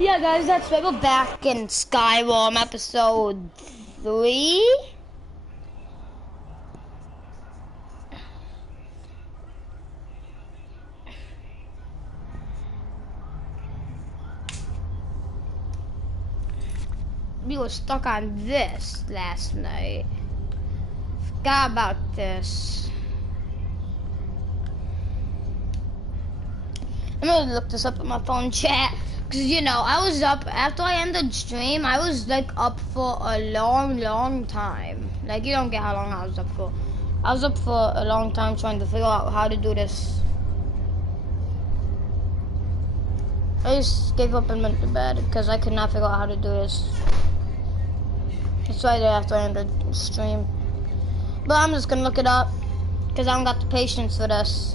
Yeah, guys, that's right. We're back in Skyrim episode 3. We were stuck on this last night. Forgot about this. I'm gonna look this up in my phone chat. Cause you know, I was up after I ended stream. I was like up for a long time. Like you don't get how long I was up for. I was up for a long time trying to figure out how to do this. I just gave up and went to bed because I could not figure out how to do this. It's right after I ended stream. But I'm just gonna look it up because I don't got the patience for this.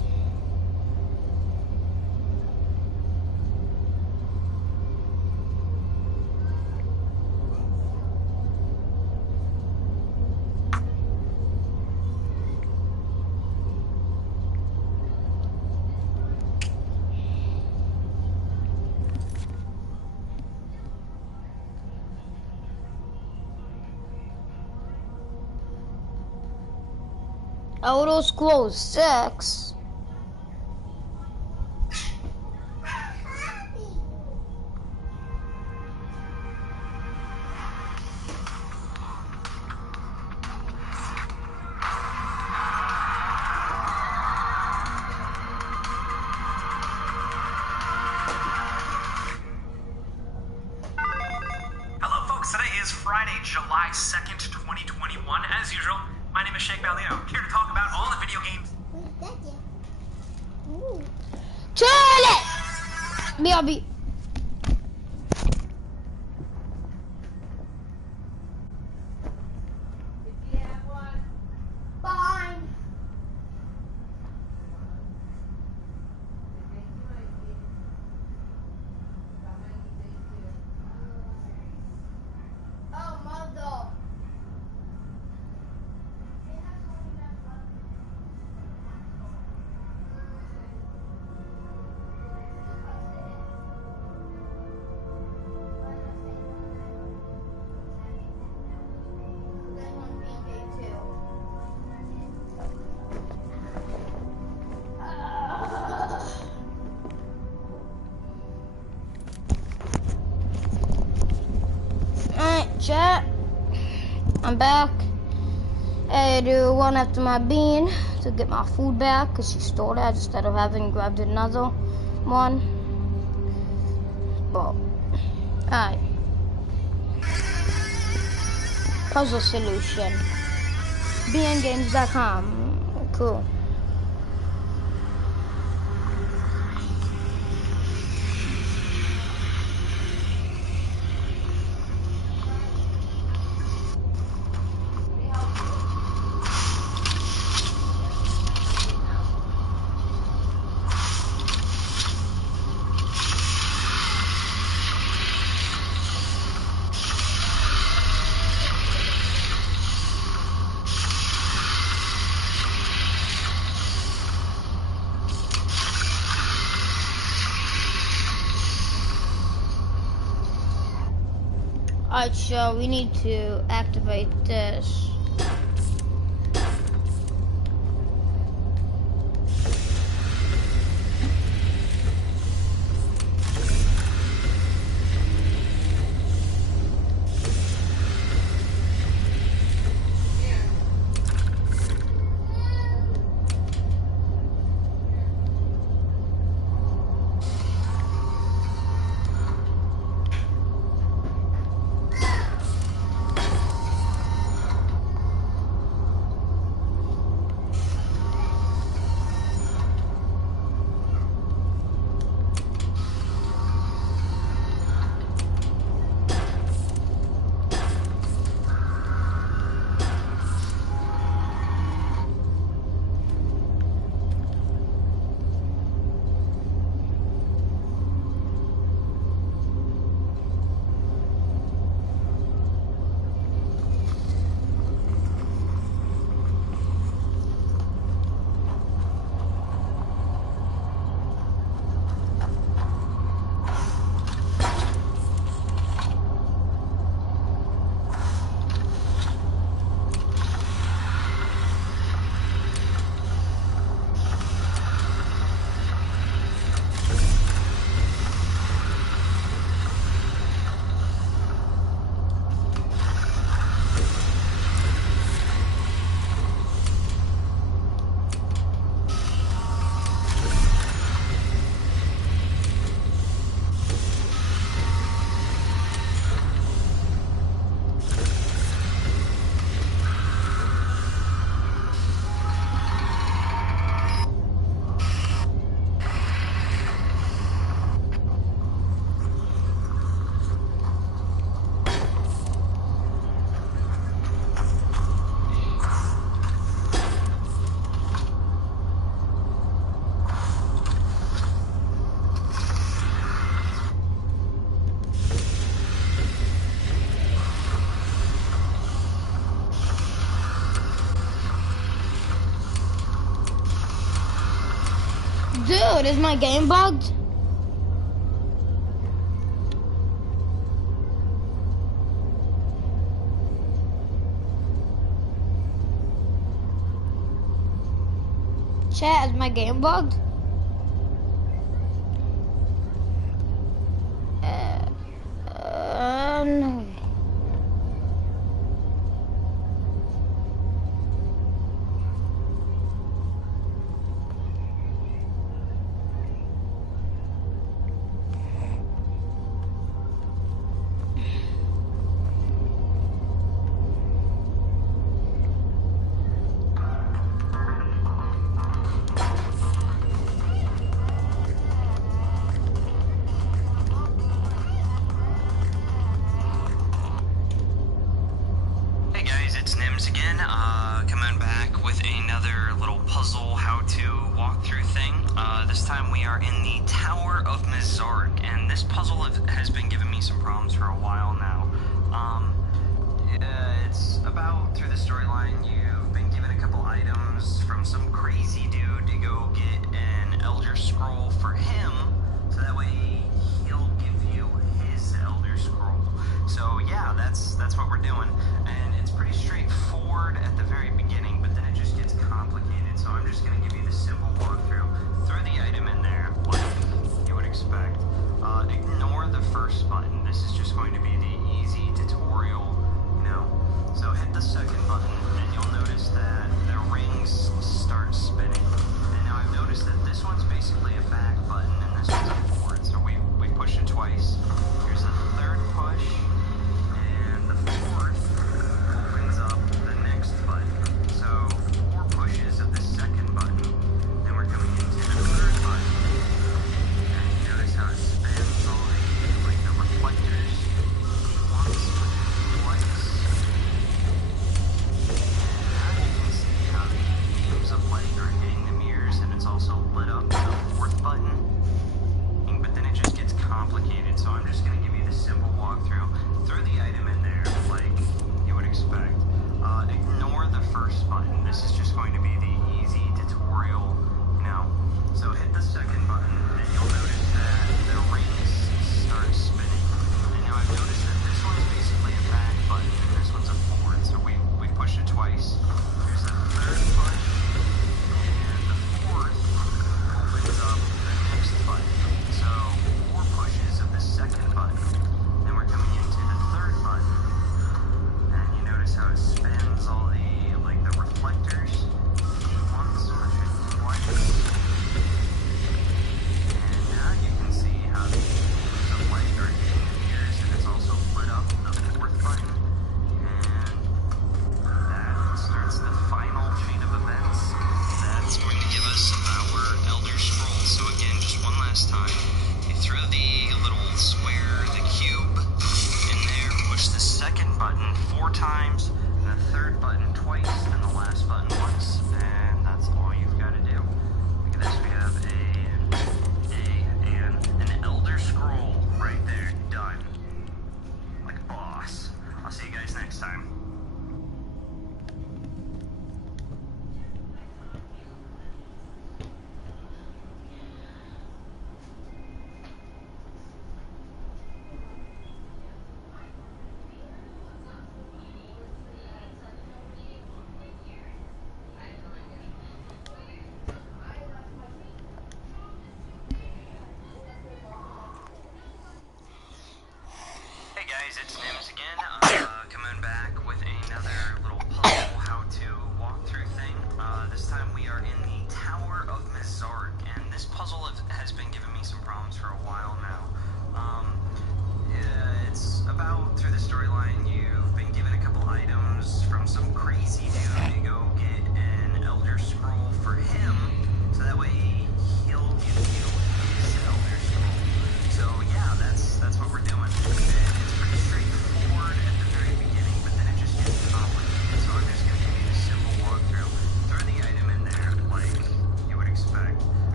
Elder Scrolls 6. Hello folks, today is Friday, July 2nd, 2021. As usual, my name is Shake Balio, here to talk about all the video games. Toilet! BRB. Fine. Oh, mother. Alright, chat. I'm back. I do one after my bean to get my food back because she stole it instead of having grabbed another one. But, alright. Puzzle solution. bngames.com. Cool. Alright, so we need to activate this. Dude, is my game bugged? Chat, is my game bugged? No. Again, coming back with another little puzzle how-to walkthrough thing. This time we are in the Tower of Mizark, and this puzzle has been giving me some problems for a while now. It's about, through the storyline, you've been given a couple items from some crazy dude to go get an Elder Scroll for him, so that way he'll give you his Elder Scroll. So yeah, that's what we're doing, and it's pretty straightforward at the very beginning, but then it just gets complicated, so I'm just going to give you the simple walkthrough. Throw the item in there, like you would expect. Ignore the first button. This is just going to be the easy tutorial, So hit the second button, and you'll notice that the rings start spinning. And now I've noticed that this one's basically a back button, and this one's a forward, so we pushed it twice. Here's a third push, and the fourth opens up the next button. So 4 pushes of the second button, then we're coming into the third button. And you notice how it spins all like the reflectors once, twice. And as you can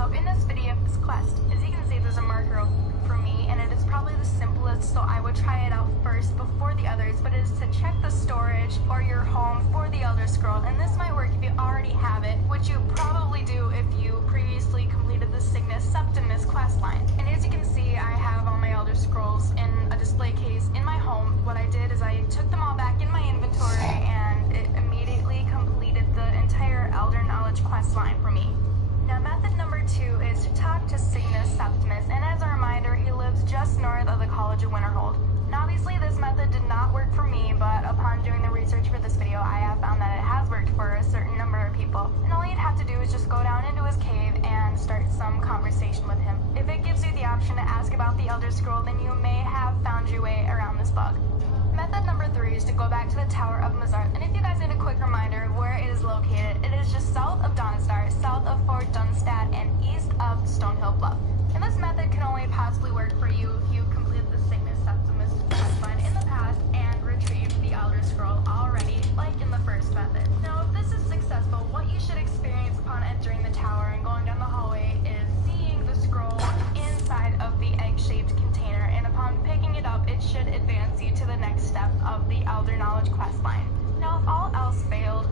So in this video of this quest, as you can see, there's a marker for me, and it is probably the simplest, so I would try it out first before the others, but it is to check the storage or your home for the Elder Scroll, and this might work if you already have it, which you probably do if you previously completed the Cygnus Septimus quest line. And as you can see, I have all my Elder Scrolls in a display case in my home. What I did is I took them all back in my inventory, and it immediately completed the entire Elder Knowledge quest line for me. Now, method number 2 is to talk to Cygnus Septimus, and as a reminder, he lives just north of the College of Winterhold. Now, obviously, this method did not work for me, but upon doing the research for this video, I have found that it has worked for a certain number of people. And all you'd have to do is just go down into his cave and start some conversation with him. If it gives you the option to ask about the Elder Scroll, then you may have found your way around this bug. Method number 3 is to go back to the Tower of Mazarth, and if you guys need a quick reminder of where it is located, it is just south of Dawnstar, south of Fort Dunstad, and east of Stonehill Bluff. And this method can only possibly work for you if you completed the Cygnus Septimus questline in the past and retrieved the Elder Scroll already, like in the first method. Now, if this is successful, what you should experience upon entering the tower and going down the hallway is seeing the scroll inside of the egg-shaped container, and upon picking it up, it should advance you to the next step of the Elder Knowledge questline. Now, if all else failed,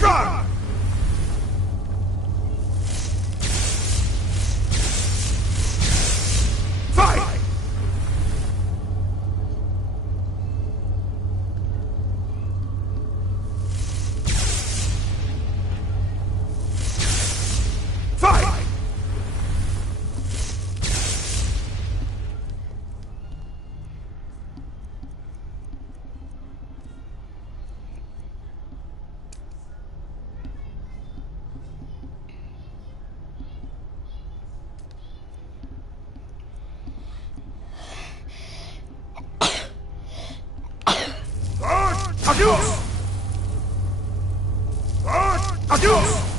strong! Fight! Fight! Adios! Adios!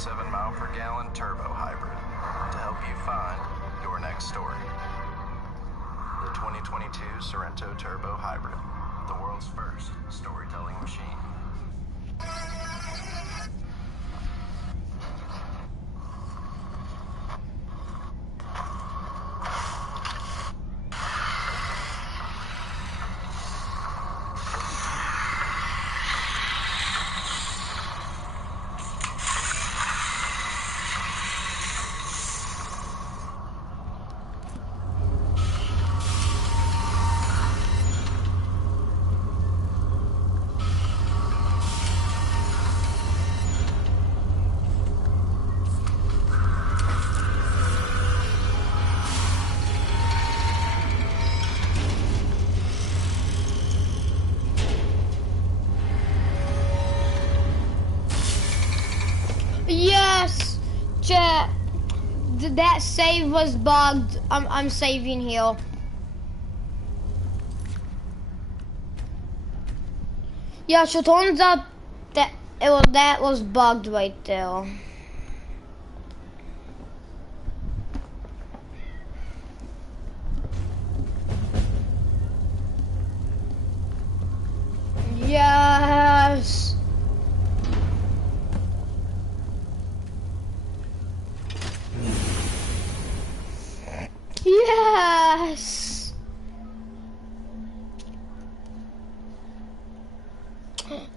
1.7 mile per gallon turbo hybrid to help you find your next story. The 2022 Sorento Turbo Hybrid, the world's first storytelling machine. Yes, chat. That save was bugged. I'm saving here. Yeah, so turns out that that was bugged right there. Yes. Yes.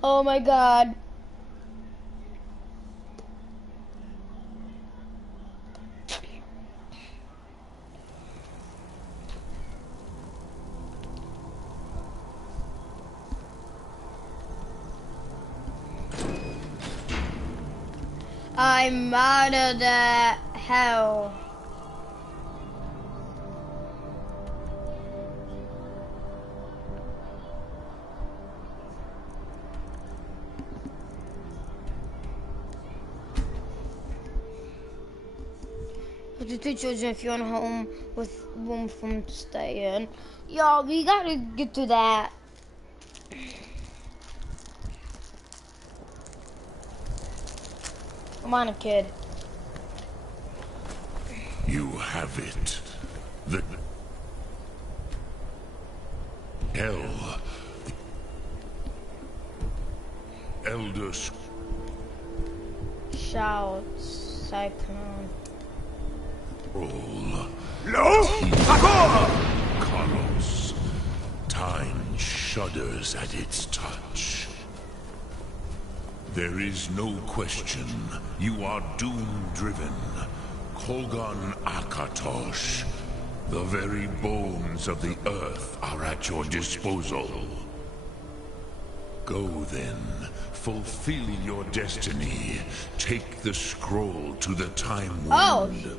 Oh my god. I'm out of the hell. For the two children, if you're on home with room from staying. Yo, we gotta get to that. I'm on a kid. You have it. The hell. Elders. Shouts. Cyclone. Roll. No! Agora! Carlos. Time shudders at its touch. There is no question. You are doom-driven. Kogan Akatosh. The very bones of the earth are at your disposal. Go then. Fulfill your destiny. Take the scroll to the Time Wind. Oh.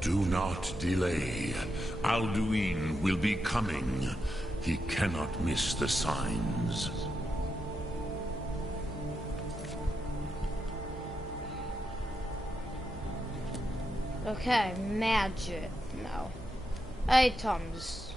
Do not delay. Alduin will be coming. He cannot miss the signs. Okay, magic. No. Items.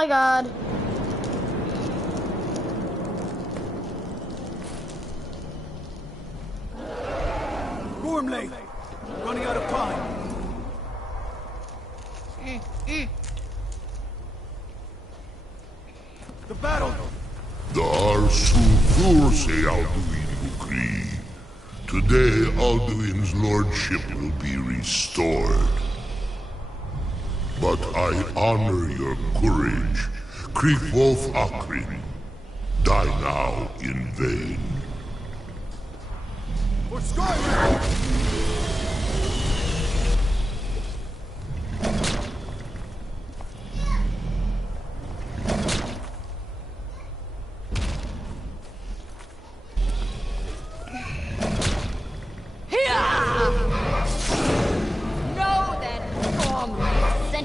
my god. Gormley, running out of time. The battle. Dar Sulfurse Alduin Ukri. Today, Alduin's lordship will be restored. But I honor your courage. Kriegwolf Akrin. Die now in vain. For Skyrim!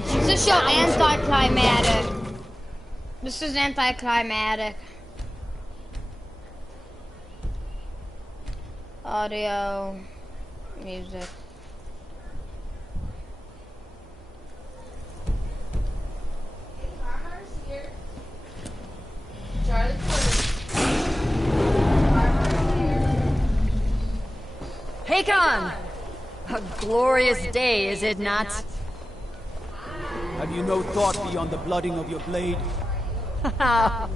This is so anticlimactic. This is anticlimactic. Audio, music. Hakon! A glorious day, is it not? Have you no thought beyond the blooding of your blade?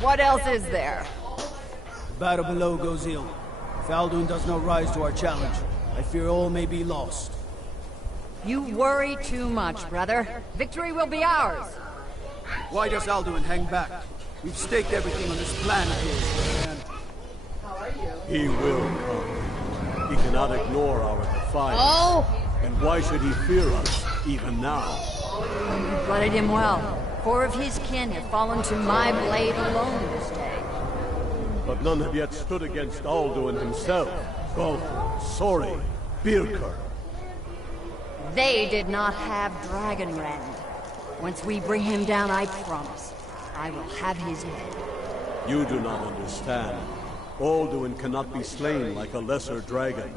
What else is there? The battle below goes ill. If Alduin does not rise to our challenge, I fear all may be lost. You worry too much, brother. Victory will be ours. Why does Alduin hang back? We've staked everything on this plan of his, and... He will come. He cannot ignore our defiance. Oh! And why should he fear us, even now? You blooded him well. 4 of his kin have fallen to my blade alone this day. But none have yet stood against Alduin himself. Golf, Sori, Birker. They did not have Dragonrend. Once we bring him down, I promise, I will have his head. You do not understand. Alduin cannot be slain like a lesser dragon.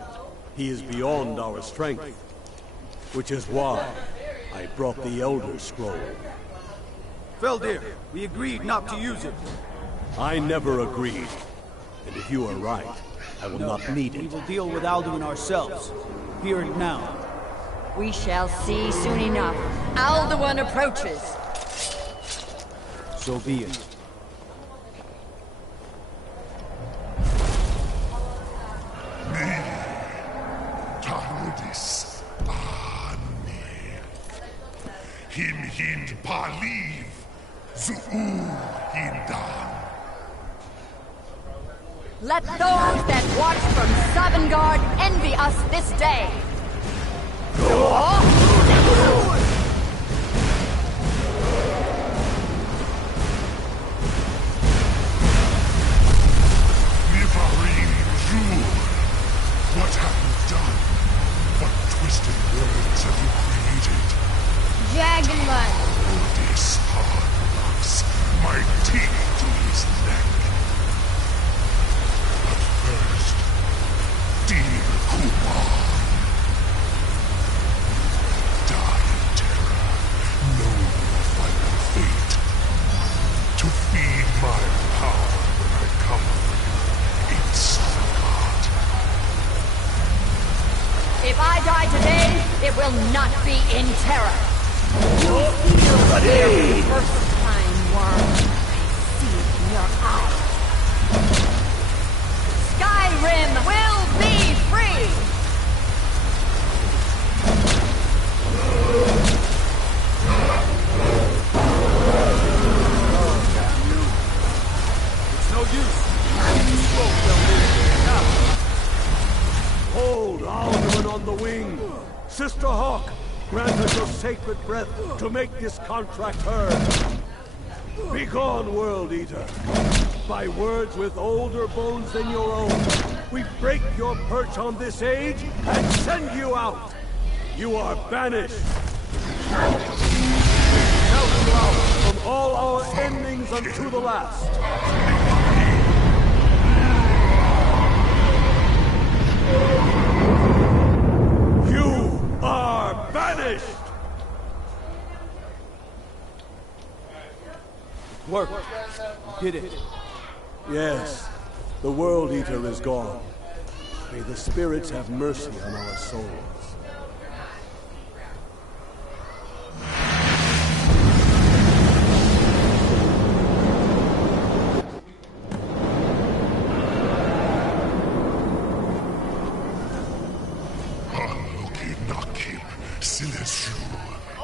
He is beyond our strength. Which is why I brought the Elder Scroll. Feldir, we agreed not to use it. I never agreed. And if you are right, I will not need We it. will deal with Alduin ourselves. Here and now. We shall see soon enough. Alduin approaches. So be it. Tarudis Ane. Him hind Paliv. Zuu hindan. Let those that watch from Savangard envy us this day. Nivarin Jur. What have you done? What twisted words have you created? Dragonrend. This hard loves my teeth to his neck. But first, dear Kumar, die in terror, know your final fate. To feed my power when I come for you in Savangard. If I die today, it will not be in terror. You'll feel the very first time, worm. I see it in your eyes. Skyrim will be free! It's no use. You spoke, Feldir. Now. Hold Alduin on the wing! Sister Hawk, grant us your sacred breath to make this contract heard. Begone, World Eater. By words with older bones than your own, we break your perch on this age and send you out. You are banished. We count you out from all our endings unto the last. You are banished! worked. We did it. Yes, the World Eater is gone. May the spirits have mercy on our souls.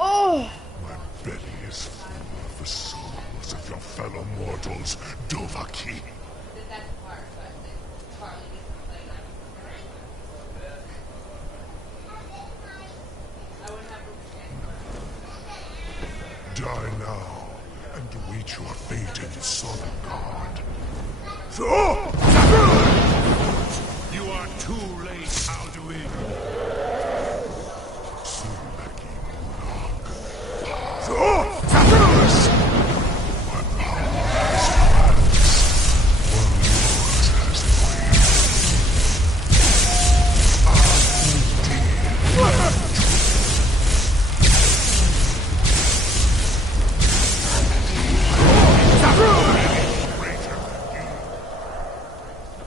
Oh! My belly is full of the souls of your fellow mortals, Dovahkiin. Die now, and await your fate in Sovngarde. You are too late, Alduin.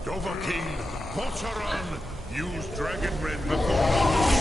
Dovahkiin, Potteron, use Dragon Red before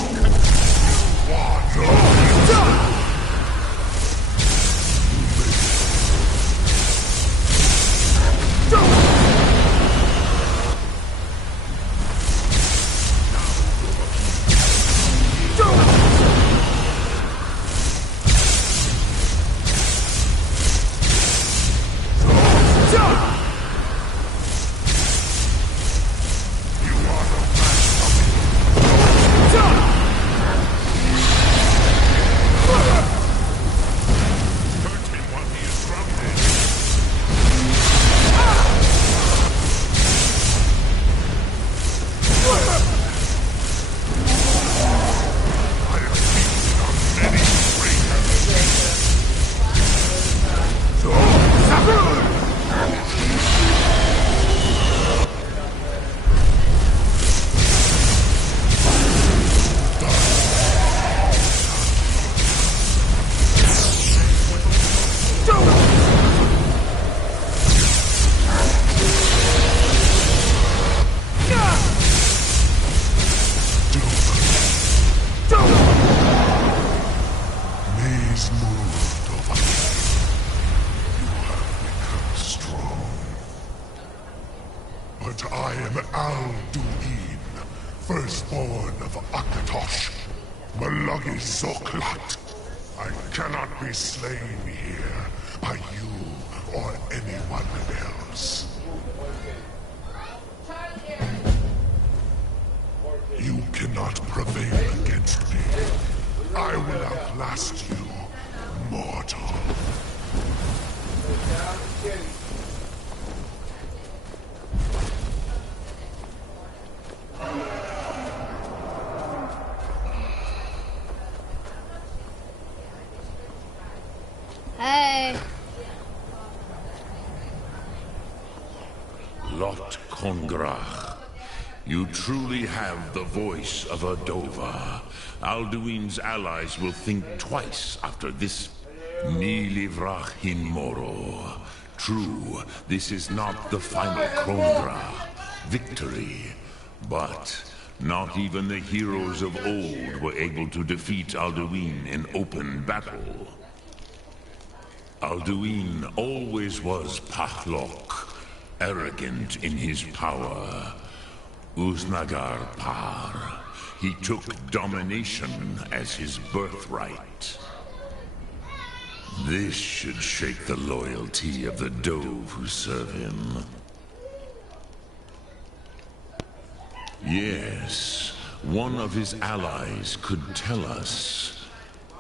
But I am Alduin, firstborn of Akatosh, Malagi Zoklat. I cannot be slain here by you or anyone else. You cannot prevail against me. I will outlast you, mortal. Hey. Lot Kongrach, you truly have the voice of a Dova. Alduin's allies will think twice after this. Ni livrach hin moro. True, this is not the final Krongra victory, but not even the heroes of old were able to defeat Alduin in open battle. Alduin always was Pahlok, arrogant in his power. Uznagar Par. He took domination as his birthright. This should shake the loyalty of the Dove who serve him. Yes, one of his allies could tell us.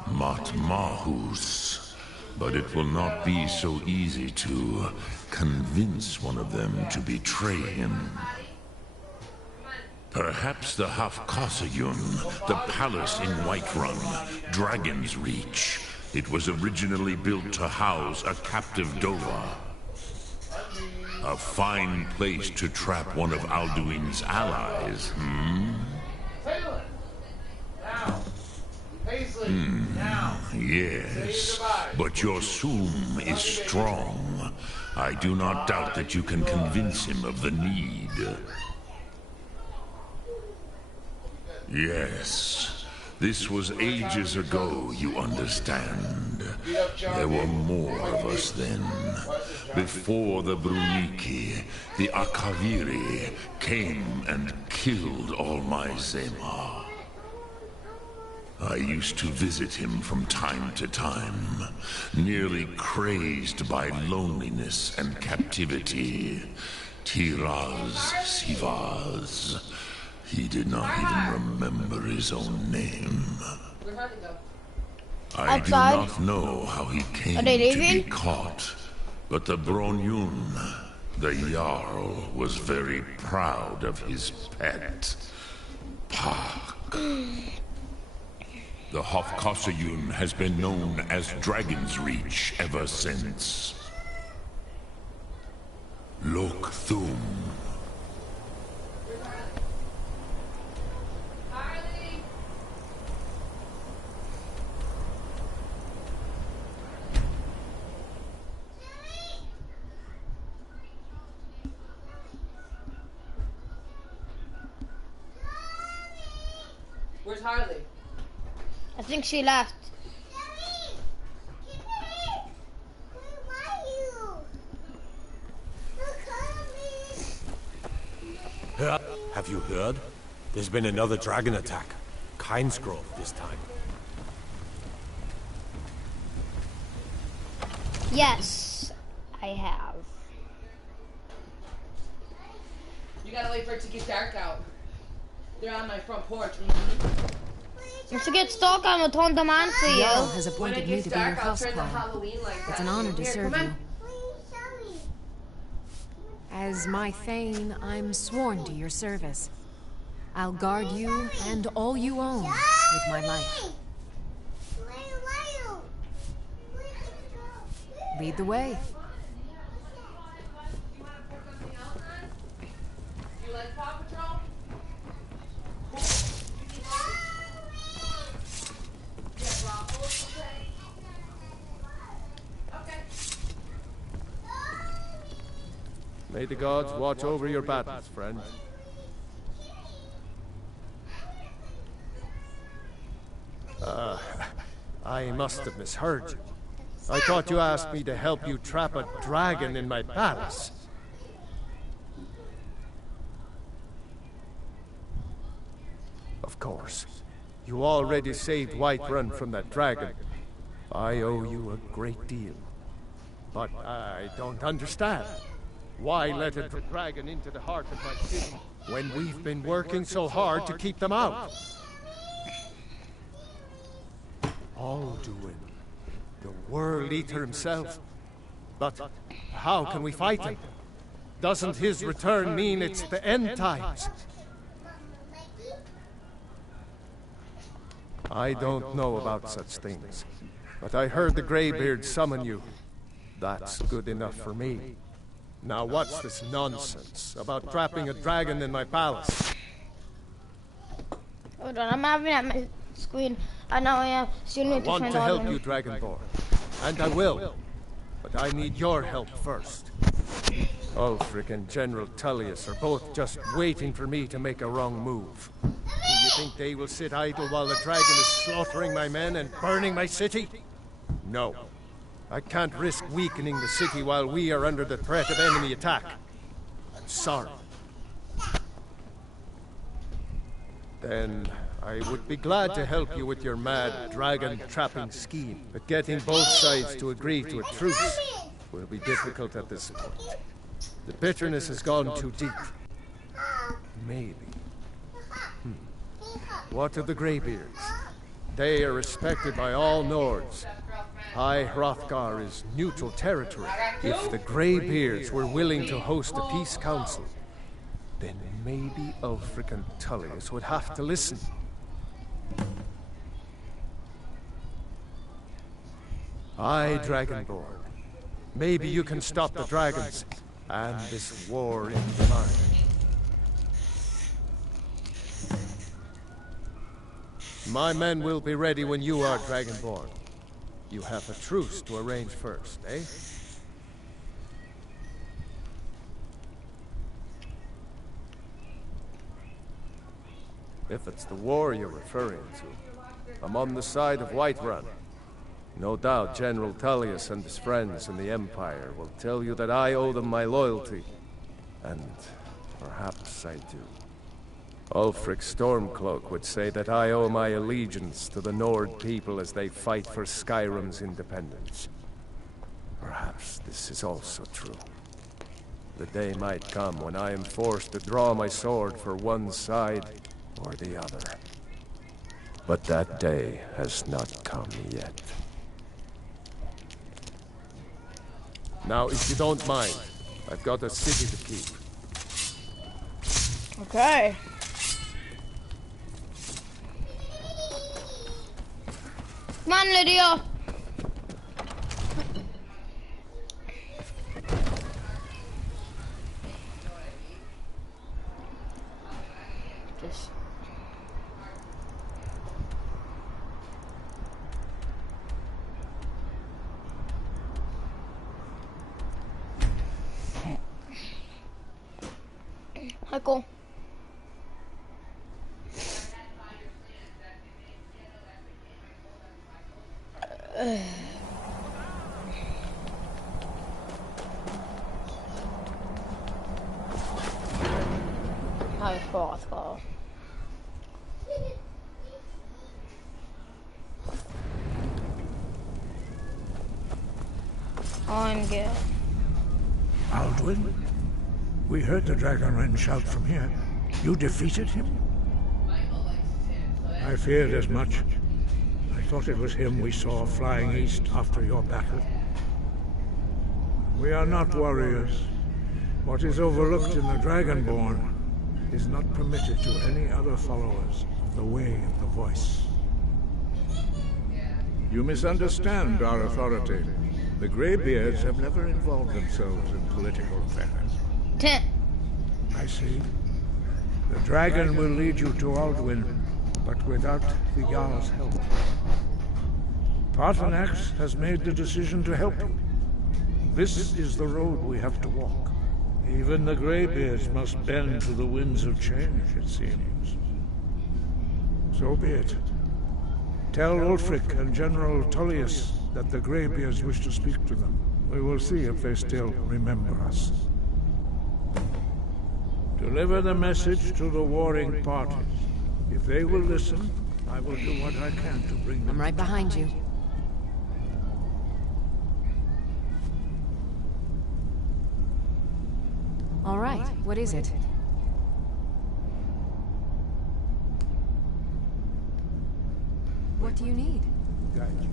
Matmahus. But it will not be so easy to convince one of them to betray him. Perhaps the Hafkosayun, the palace in Whiterun, Dragon's Reach. It was originally built to house a captive Dova. A fine place to trap one of Alduin's allies, Yes, but your Soom is strong. I do not doubt that you can convince him of the need. Yes, this was ages ago, you understand. There were more of us then. Before the Bruniki, the Akaviri came and killed all my Zema. I used to visit him from time to time, nearly crazed by loneliness and captivity. Tiraz Sivaz. He did not even remember his own name. I do not know how he came to be caught, but the Bronyun, the Jarl, was very proud of his pet, Pak. The Hofkossayun has been known as Dragon's Reach ever since. Lok Thum. Where's Harley? I think she left. Have you heard? There's been another dragon attack. Kynesgrove this time. Yes, I have. You gotta wait for it to get dark out. They're on my front porch. If it gets dark, I'm gonna turn them on for you. Jarl has When appointed it me gets to be your dark, I'll house turn the clan. Halloween lights It's on. an honor to Here, serve come you. on. As my Thane, I'm sworn to your service. I'll guard you and all you own with my life. Lead the way. You like Paw Patrol? Yeah, waffles, okay. May the gods watch over your battles, friend. I must have misheard you. I thought you asked me to help you trap a dragon in my palace. Of course. You already saved Whiterun from that dragon. I owe you a great deal. But I don't understand. Why let a dragon into the heart of my city when we've been working so hard to keep them out? Alduin, the World Eater himself. But how can we fight him? Doesn't his return mean it's the end times? I don't know about such things, but I heard the Greybeard summon you. That's good enough for me. Now what's this nonsense about trapping a dragon in my palace? Hold on, I'm having it at my screen. I know I am. So you I need to want find to all help of them. you, Dragonborn. And I will. But I need your help first. Ulfric and General Tullius are both just waiting for me to make a wrong move. Do you think they will sit idle while the dragon is slaughtering my men and burning my city? No. I can't risk weakening the city while we are under the threat of enemy attack. I'm sorry. Then I would be glad to help you with your mad dragon trapping scheme. But getting both sides to agree to a truce will be difficult at this point. The bitterness has gone too deep. Maybe. What of the Greybeards? They are respected by all Nords. High Hrothgar is neutral territory. If the Greybeards were willing to host a peace council, then maybe Ulfric and Tullius would have to listen. Aye, Dragonborn. Maybe you can stop the dragons and this war in the mind. My men will be ready when you are, Dragonborn. You have a truce to arrange first, eh? If it's the war you're referring to, I'm on the side of Whiterun. No doubt General Tullius and his friends in the Empire will tell you that I owe them my loyalty. And perhaps I do. Ulfric Stormcloak would say that I owe my allegiance to the Nord people as they fight for Skyrim's independence. Perhaps this is also true. The day might come when I am forced to draw my sword for one side or the other. But that day has not come yet. Now, if you don't mind, I've got a city to keep. Okay. Come on, Lydia. Just. Michael. Hi, fourth goal. I'm good. Alduin? We heard the Dragonren shout from here. You defeated him? I feared as much. I thought it was him we saw flying east after your battle. We are not warriors. What is overlooked in the Dragonborn is not permitted to any other followers of the Way of the Voice. You misunderstand our authority. The Greybeards have never involved themselves in political affairs. I see. The dragon will lead you to Alduin, but without the Jarl's help. Paarthurnax has made the decision to help you. This is the road we have to walk. Even the Greybeards must bend to the winds of change, it seems. So be it. Tell Ulfric and General Tullius that the Greybeards wish to speak to them. We will see if they still remember us. Deliver the message to the warring parties. If they will listen, I will do what I can to bring them. I'm right behind you. All right, what is it? What do you need? Guide you.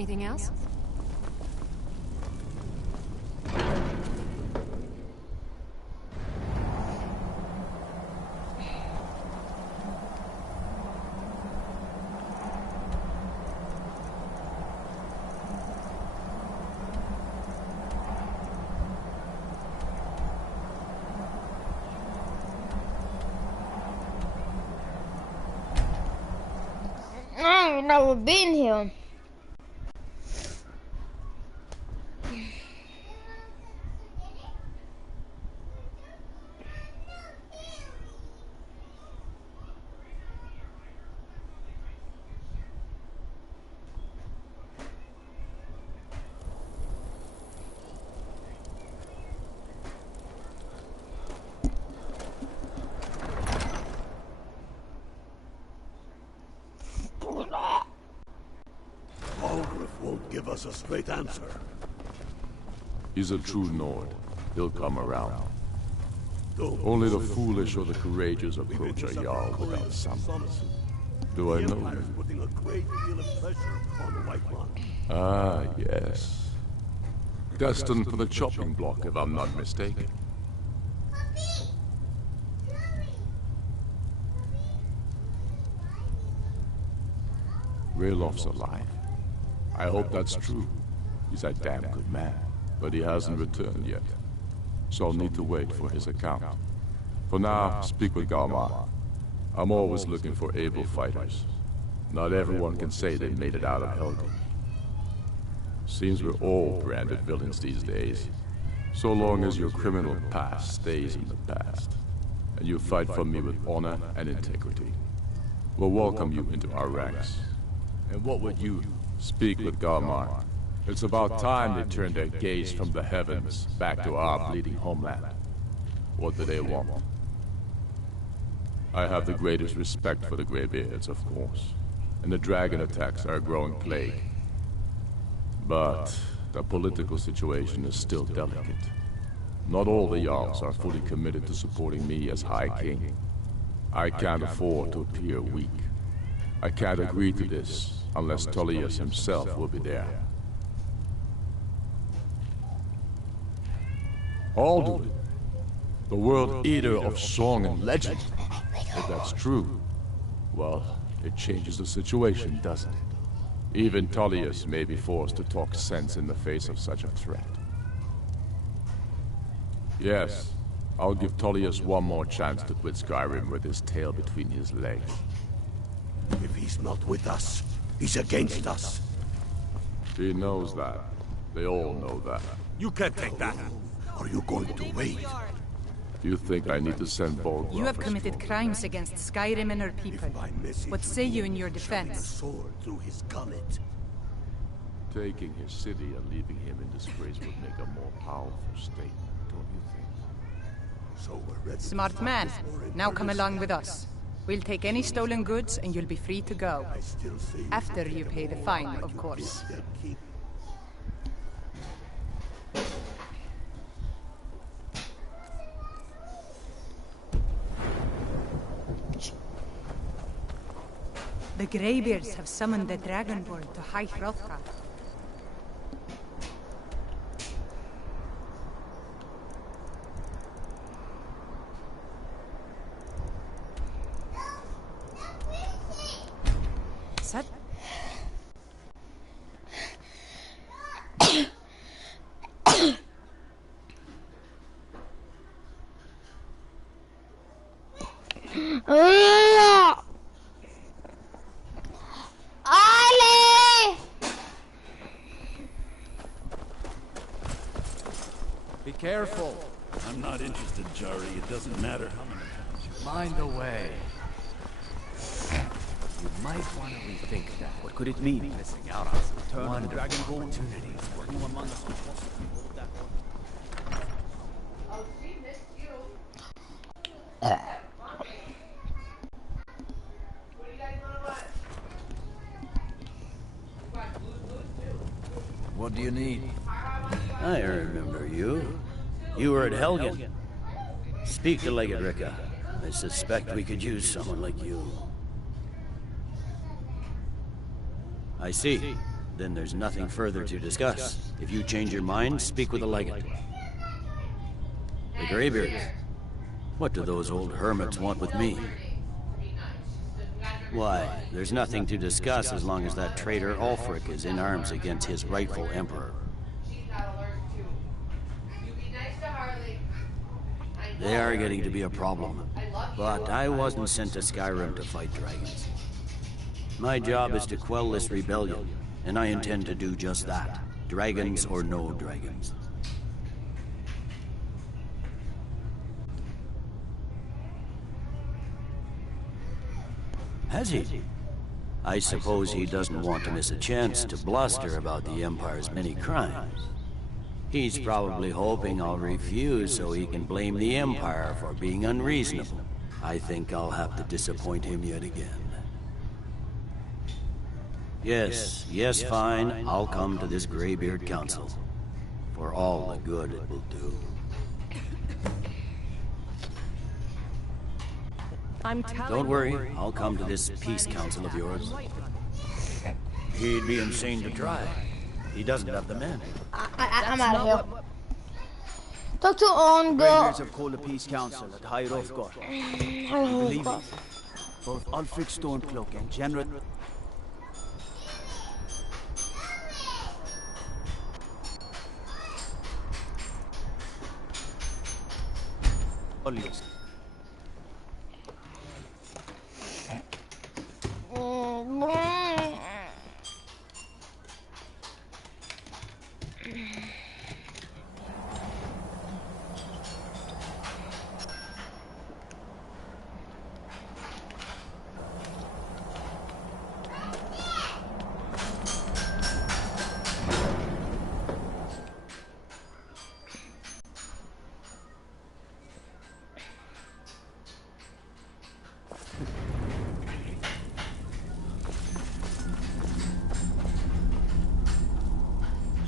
Anything else? I've never been here. Give us a straight answer. He's a true Nord. He'll come around. Only the foolish or the courageous approach a Jarl without summons. Do I know you? Putting a great deal of pressure on the White One. Ah, yes. Destined for the chopping block, if I'm not mistaken. Greyloft's alive. I hope that's true. He's a damn good man, but he hasn't returned yet. So I'll need to wait for his account. For now, speak with Galmar. I'm always looking for able fighters. Not everyone can say they made it out of Helgen. Seems we're all branded villains these days. So long as your criminal past stays in the past, and you fight for me with honor and integrity, we'll welcome you into our ranks. And what would you speak with Galmar? It's about time they turned their gaze from the heavens back to our bleeding homeland. What do they want? I have the greatest respect for the Greybeards, of course, and the dragon attacks are a growing plague. But the political situation is still delicate. Not all the Jarls are fully committed to supporting me as High King. I can't afford to appear weak. I can't agree to this unless Tullius himself will be there. I'll do it. The World Eater of song and legend. If that's true, well, it changes the situation, doesn't it? Even Tullius may be forced to talk sense in the face of such a threat. Yes, I'll give Tullius one more chance to quit Skyrim with his tail between his legs. If he's not with us, he's against us. He knows that. They all know that. You can't take that. Are you going to wait? You think I need to send Volgraf? You have committed crimes against Skyrim and her people. What say you in your defense? Sword through his gullet. Taking his city and leaving him in disgrace would make a more powerful statement, don't you think? So we're ready. Smart man. Now come along with us. We'll take any stolen goods and you'll be free to go. After you pay the fine, of course. The Greybeards have summoned the Dragonborn to High Hrothgar. Sat. Be careful. I'm not interested, Jari. It doesn't matter how many times you... Mind the way. You might want to rethink that. What could it mean? Missing out on some wonderful opportunities working among us. What do you need? I remember you. You were at Helgen. Speak to Legate Ricka. I suspect we could use someone like you. I see. Then there's nothing further to discuss. If you change your mind, speak with the Legate. The Greybeards. What do those old hermits want with me? Why, there's nothing to discuss as long as that traitor Ulfric is in arms against his rightful emperor. They are getting to be a problem, but I wasn't sent to Skyrim to fight dragons. My job is to quell this rebellion, and I intend to do just that, dragons or no dragons. Has he? I suppose he doesn't want to miss a chance to bluster about the Empire's many crimes. He's probably hoping I'll refuse so he can blame the Empire for being unreasonable. I think I'll have to disappoint him yet again. Yes, fine. I'll come to this Greybeard Council. For all the good it will do. Don't worry, I'll come to this peace council of yours. He'd be insane to try. He doesn't have the men. I'm out of here. Talk to Ongo. Greybeards have called a peace council at High Hrothgar. Believe me, both Ulfric Stormcloak and General...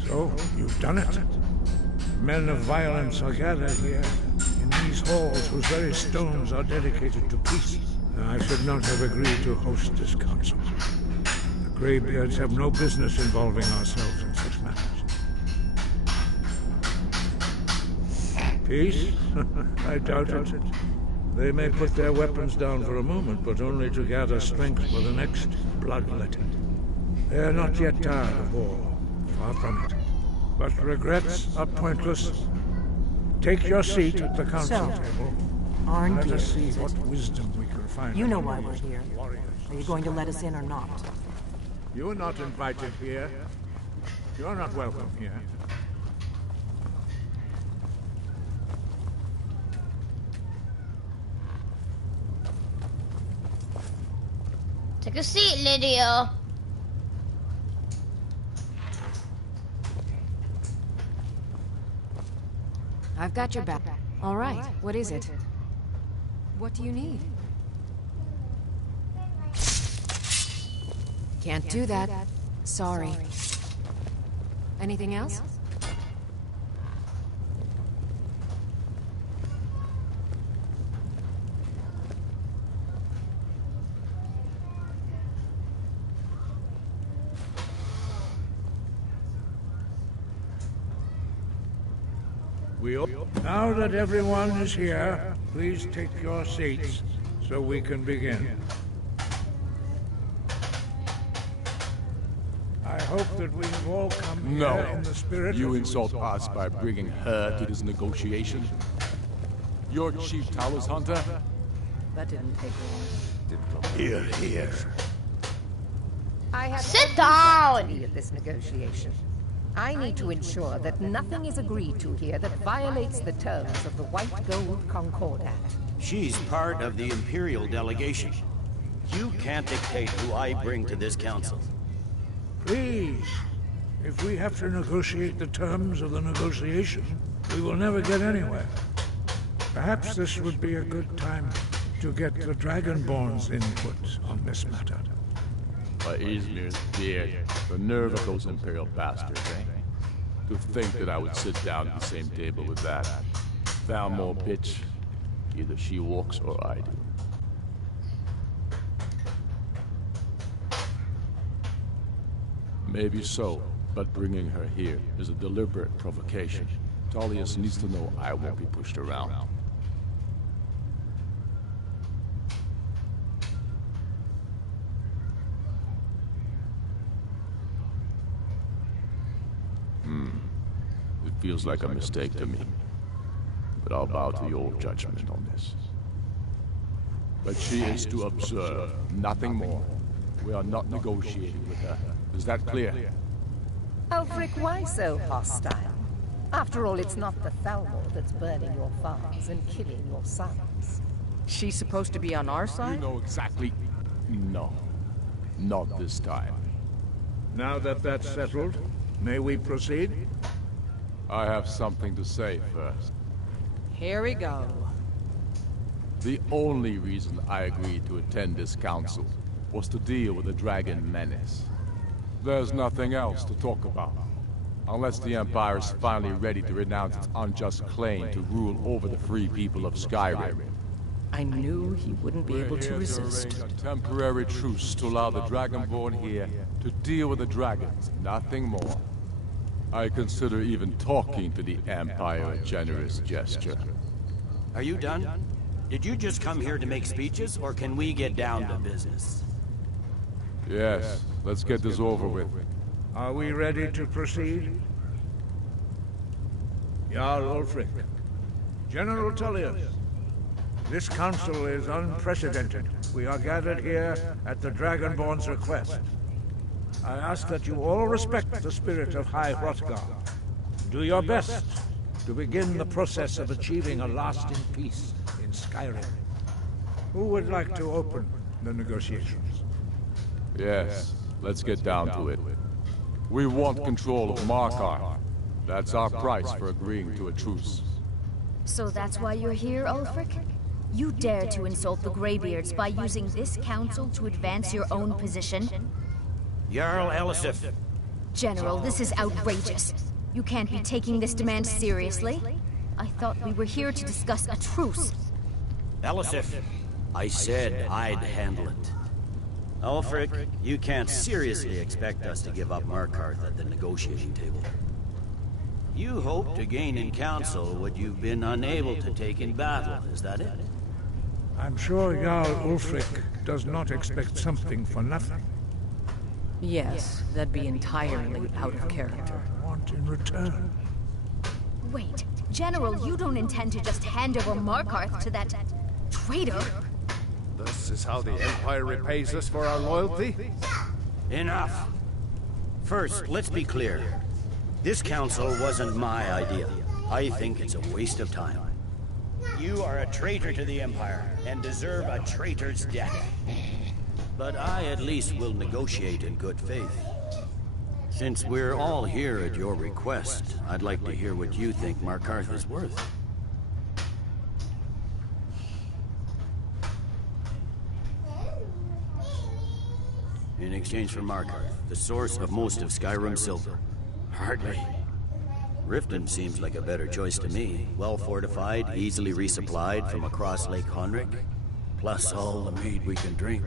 So, you've done it. Men of violence are gathered here, in these halls whose very stones are dedicated to peace. I should not have agreed to host this council. The Greybeards have no business involving ourselves in such matters. Peace? I doubt it. They may put their weapons down for a moment, but only to gather strength for the next bloodletting. They are not yet tired of war. Far from it. But regrets are pointless. Take your seat at the council table. Let us see what wisdom we can find. You know why we're here. Are you going to let us in or not? You are not invited here. You are not welcome here. Take a seat, Lydia. I've got your back. All right, what is it? What do you need? Can't do that. Sorry. Anything else? Now that everyone is here, please take your seats so we can begin. I hope that we've all come here in the spirit You of... insult us by bringing her to this negotiation? You're Chief Talos Hunter? That didn't take long. Here, here. I have Sit down! to be at this negotiation. I need to ensure that nothing is agreed to here that violates the terms of the White Gold Concordat. She's part of the Imperial delegation. You can't dictate who I bring to this council. Please, if we have to negotiate the terms of the negotiation, we will never get anywhere. Perhaps this would be a good time to get the Dragonborn's input on this matter. Izmir's beard. The nerve of those Imperial bastards, eh? To think that I would sit down at the same table with that Thalmor bitch. Either she walks or I do. Maybe so, but bringing her here is a deliberate provocation. Tullius needs to know I won't be pushed around. It feels like a mistake to me, but I'll bow to your judgment on this. But she is to observe, nothing more. We are not negotiating with her. Is that clear? Ulfric, why so hostile? After all, it's not the Thalmor that's burning your farms and killing your sons. She's supposed to be on our You side? know exactly... No. Not this time. Now that that's settled, may we proceed? I have something to say first. Here we go. The only reason I agreed to attend this council was to deal with the dragon menace. There's nothing else to talk about. Unless the Empire is finally ready to renounce its unjust claim to rule over the free people of Skyrim. I knew he wouldn't be able to resist. A temporary truce to allow the Dragonborn here to deal with the dragons, nothing more. I consider even talking to the Empire a generous gesture. Are you done? Did you just come here to make speeches, or can we get down to business? Yes, let's get this over with. Are we ready to proceed? Jarl Ulfric, General Tullius, this council is unprecedented. We are gathered here at the Dragonborn's request. I ask that you all respect the spirit of High Hrothgar. Do your best to begin the process of achieving a lasting peace in Skyrim. Who would like to open the negotiations? Yes, let's get down to it. We want control of Markarth. That's our price for agreeing to a truce. So that's why you're here, Ulfric? You dare to insult the Greybeards by using this council to advance your own position? Jarl Elisif. General, this is outrageous. You can't be taking this demand seriously. I thought we were here to discuss a truce. Elisif, I said I'd handle it. Ulfric, you can't seriously expect us to give up Markarth at the negotiating table. You hope to gain in council what you've been unable to take in battle, is that it? I'm sure Jarl Ulfric does not expect something for nothing. Yes, that'd be entirely out of character. Want in return? Wait, General, you don't intend to just hand over Markarth to that traitor? This is how the Empire repays us for our loyalty? Enough. First, let's be clear. This council wasn't my idea. I think it's a waste of time. You are a traitor to the Empire, and deserve a traitor's death. But I at least will negotiate in good faith. Since we're all here at your request, I'd like to hear what you think Markarth is worth. In exchange for Markarth, the source of most of Skyrim's silver. Hardly. Riften seems like a better choice to me. Well fortified, easily resupplied from across Lake Honric, plus all the mead we can drink.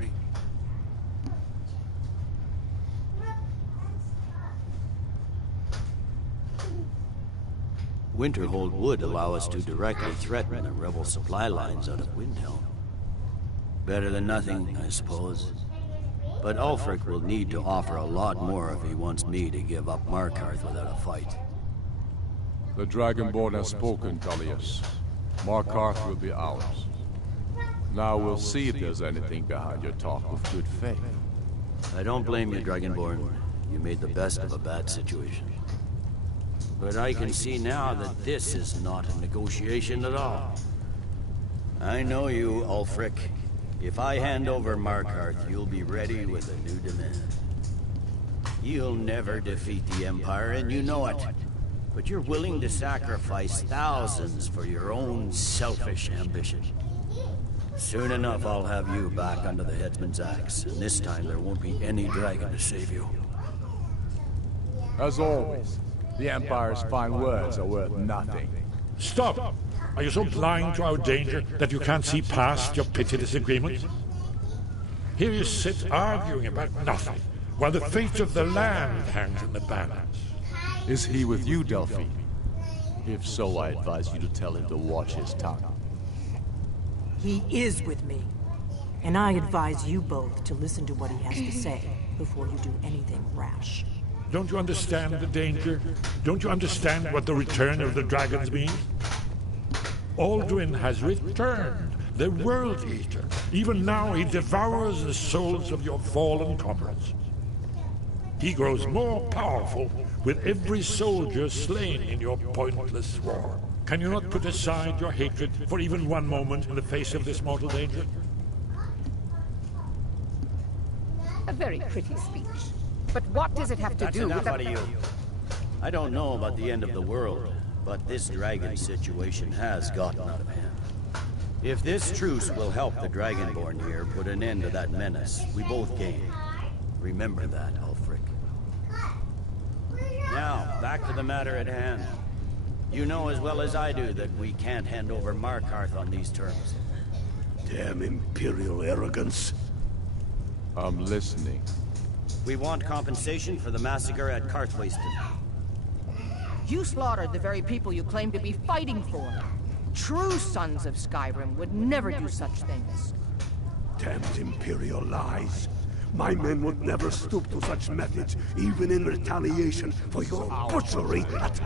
Winterhold would allow us to directly threaten the rebel supply lines out of Windhelm. Better than nothing, I suppose. But Ulfric will need to offer a lot more if he wants me to give up Markarth without a fight. The Dragonborn has spoken, Tullius. Markarth will be ours. Now we'll see if there's anything behind your talk of good faith. I don't blame you, Dragonborn. You made the best of a bad situation. But I can see now that this is not a negotiation at all. I know you, Ulfric. If I hand over Markarth, you'll be ready with a new demand. You'll never defeat the Empire, and you know it. But you're willing to sacrifice thousands for your own selfish ambition. Soon enough, I'll have you back under the headsman's axe, and this time there won't be any dragon to save you. As always, the Empire's fine words are worth nothing. Stop! Are you so blind to our danger that you can't see past your petty disagreements? Here you sit arguing about nothing, while the fate of the land hangs in the balance. Is he with you, Delphine? If so, I advise you to tell him to watch his tongue. He is with me. And I advise you both to listen to what he has to say before you do anything rash. Don't you understand the danger? Don't you understand what the return of the dragons means? Alduin has returned, the World Eater. Even now he devours the souls of your fallen comrades. He grows more powerful with every soldier slain in your pointless war. Can you not put aside your hatred for even one moment in the face of this mortal danger? A very pretty speech. But what does it have to do with out of you. I don't know about the end of the world, but this dragon situation has gotten out of hand. If this truce will help the Dragonborn here put an end to that menace, we both gain. Remember that, Ulfric. Now, back to the matter at hand. You know as well as I do that we can't hand over Markarth on these terms. Damn Imperial arrogance. I'm listening. We want compensation for the massacre at Karthwasten. You slaughtered the very people you claim to be fighting for. True sons of Skyrim would never do such things. Damned Imperial lies. My men would never stoop to such methods, even in retaliation for your butchery at...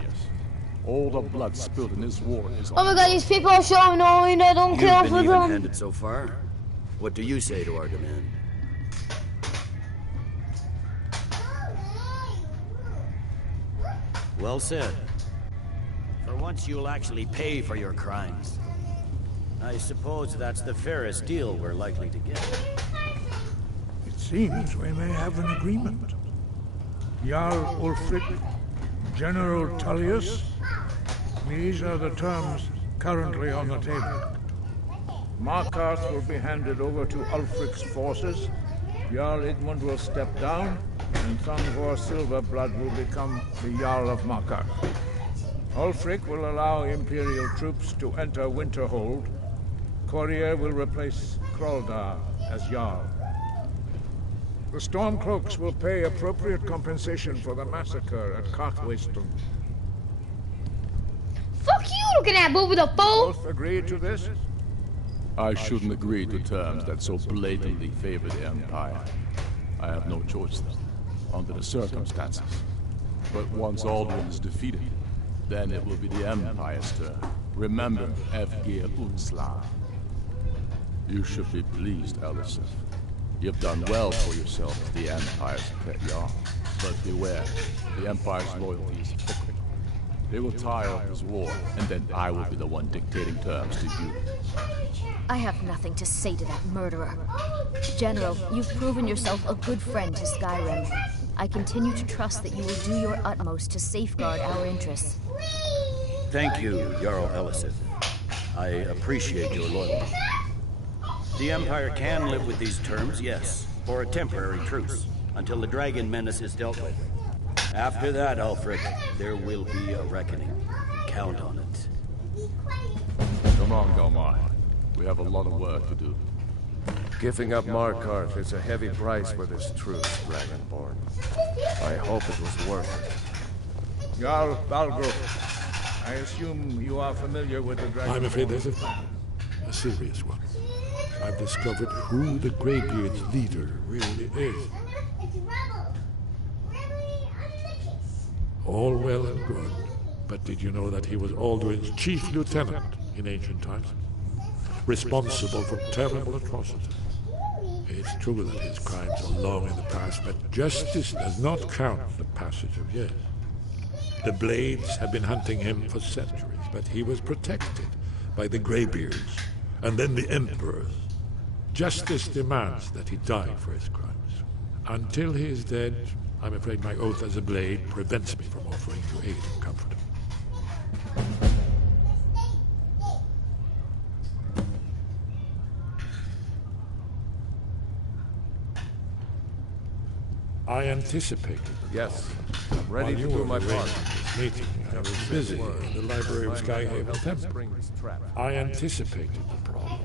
All the blood spilled in this war is... Oh my god, these people are so annoying, I don't care for them. You've been even-handed so far. What do you say to our demand? Well said. For once you'll actually pay for your crimes. I suppose that's the fairest deal we're likely to get. It seems we may have an agreement. Jarl Ulfric, General Tullius, these are the terms currently on the table. Markarth will be handed over to Ulfric's forces. Jarl Idmund will step down, and Thongvor Silverblood will become the Jarl of Markarth. Ulfric will allow Imperial troops to enter Winterhold. Courier will replace Kraldar as Jarl. The Stormcloaks will pay appropriate compensation for the massacre at Carthwayston. Fuck you looking at, boo the fool! Both agree to this? I shouldn't agree to terms that so blatantly favor the Empire. I have no choice, though, under the circumstances. But once Alduin is defeated, then it will be the Empire's turn. Remember, Evgir Unsla. You should be pleased, Elisif. You've done well for yourself as the Empire's pet Jarl. But beware, the Empire's loyalty is fickle. They will tire of this war, and then I will be the one dictating terms to you. I have nothing to say to that murderer. General, you've proven yourself a good friend to Skyrim. I continue to trust that you will do your utmost to safeguard our interests. Thank you, Jarl Elisif. I appreciate your loyalty. The Empire can live with these terms, yes, for a temporary truce, until the dragon menace is dealt with. After that, Ulfric, there will be a reckoning. Count on it. Come on, Galmar. We have a lot of work to do. Giving up Markarth is a heavy price for this truce, Dragonborn. I hope it was worth it. Jarl Balgruuf, I assume you are familiar with the Dragon. I'm afraid there's a serious one. I've discovered who the Greybeard's leader really is. All well and good, but did you know that he was Alduin's chief lieutenant in ancient times? Responsible for terrible atrocities. It's true that his crimes are long in the past, but justice does not count the passage of years. The Blades have been hunting him for centuries, but he was protected by the Greybeards, and then the Emperors. Justice demands that he die for his crimes. Until he is dead, I'm afraid my oath as a Blade prevents me from offering you aid and comfort. I anticipated. Yes, I'm ready to do my part. This meeting, I was busy in the library of Skyhaven Temple. I anticipated the problem.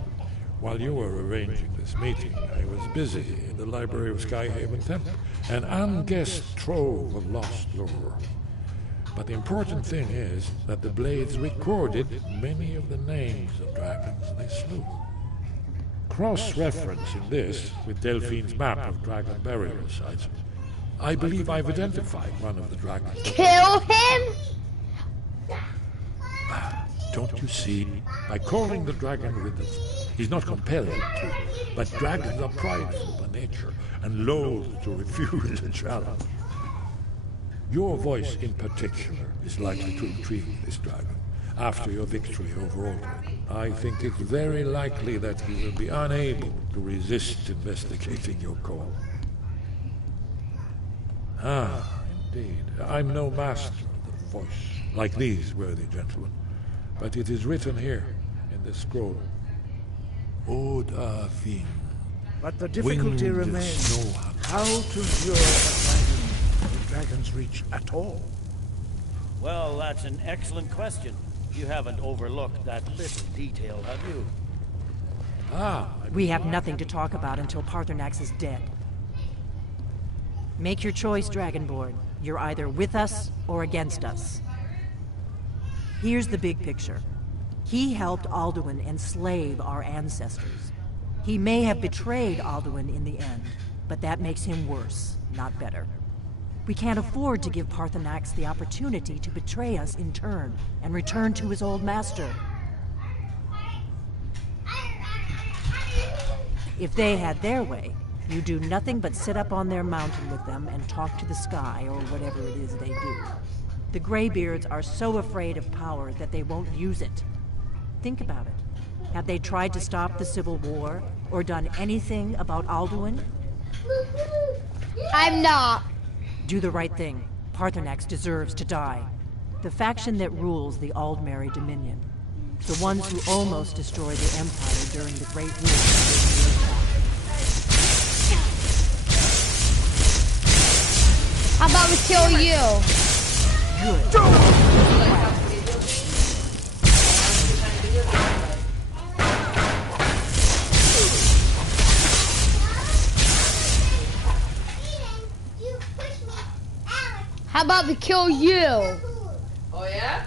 While you were arranging this meeting, I was busy in the library of Skyhaven Temple, an unguessed trove of lost lore. But the important thing is that the Blades recorded many of the names of dragons they slew. Cross-referencing this with Delphine's map of dragon burial sites, I believe I've identified one of the dragons. Kill him? Don't you see? By calling the dragon with us, he's not compelled to, but dragons are prideful by nature and loath to refuse a challenge. Your voice in particular is likely to intrigue this dragon after your victory over Alduin. I think it's very likely that he will be unable to resist investigating your call. Ah, indeed. I'm no master of the voice, like these worthy gentlemen, but it is written here in this scroll. Oda Fin. But the difficulty Winged remains snow hunter. how to lure the dragon's reach at all. Well, that's an excellent question. You haven't overlooked that little detail, have you? We have nothing to talk about until Parthenax is dead. Make your choice, Dragonborn. You're either with us or against us. Here's the big picture. He helped Alduin enslave our ancestors. He may have betrayed Alduin in the end, but that makes him worse, not better. We can't afford to give Parthenax the opportunity to betray us in turn and return to his old master. If they had their way, you do nothing but sit up on their mountain with them and talk to the sky or whatever it is they do. The Greybeards are so afraid of power that they won't use it. Think about it. Have they tried to stop the Civil War or done anything about Alduin? I'm not. Do the right thing. Parthenax deserves to die. The faction that rules the Aldmeri Dominion. The ones who almost destroyed the Empire during the Great War. How about we kill you? Good. How about we kill you? Oh yeah?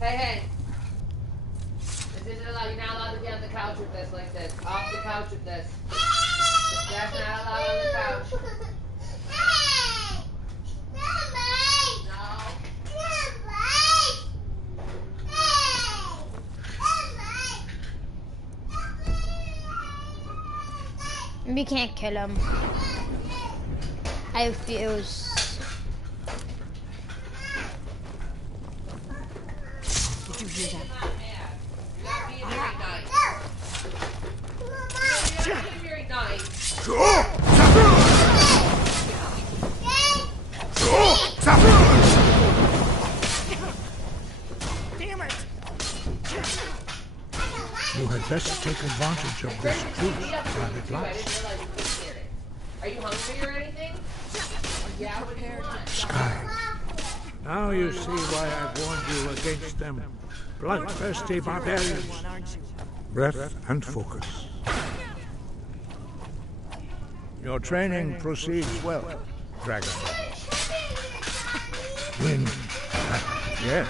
Hey. This isn't allowed. You're not allowed to be on the couch with this like this. Off the couch with this. That's not allowed on the couch. We can't kill him. I refuse. Did you hear that? Damn it! You had best take advantage of this truth while it lasts. Are you hungry or anything? Yeah, prepared. Sky. Now you see why I warned you against them. Bloodthirsty barbarians. Breath and focus. Your training proceeds well, Dragon. Wind. Yes.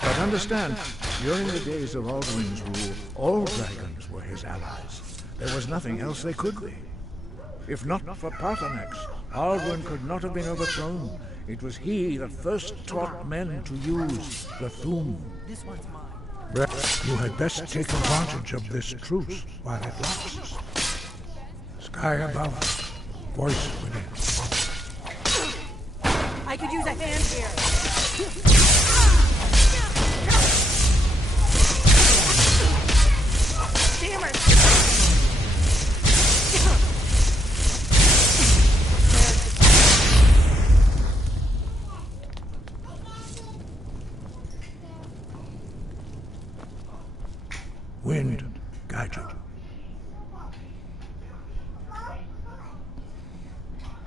But understand, during the days of Alduin's rule, all dragons were his allies. There was nothing else they could be. If not for Paarthurnax, Alduin could not have been overthrown. It was he that first taught men to use the Thu'um. This one's mine. You had best take advantage of this truce while it lasts. Sky above, voice within. I could use a hand here. Damn it! Wind, guide you.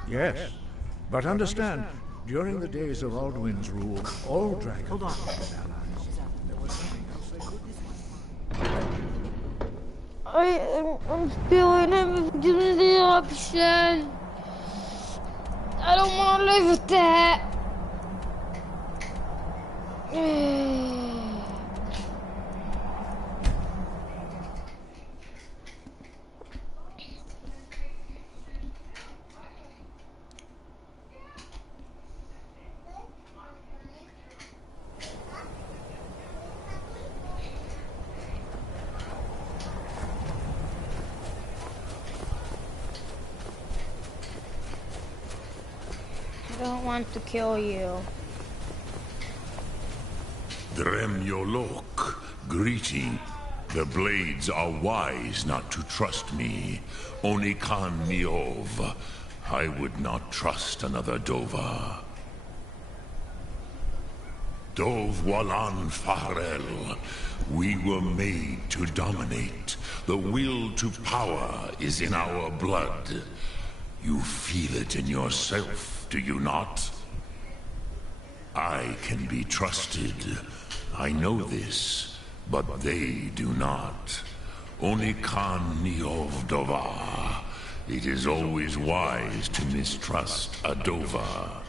Yes, but understand, during the days of Alduin's rule, all dragons were his allies. There was nothing else they could do. I'm feeling him. Give me the option. I don't want to live with that. I don't want to kill you. Dremyolok, greeting. The blades are wise not to trust me. Onikan Miov. I would not trust another Dova. Dov Walan Farel. We were made to dominate. The will to power is in our blood. You feel it in yourself, do you not? I can be trusted. I know this, but they do not. Onikan Niov Dova. It is always wise to mistrust a Dova.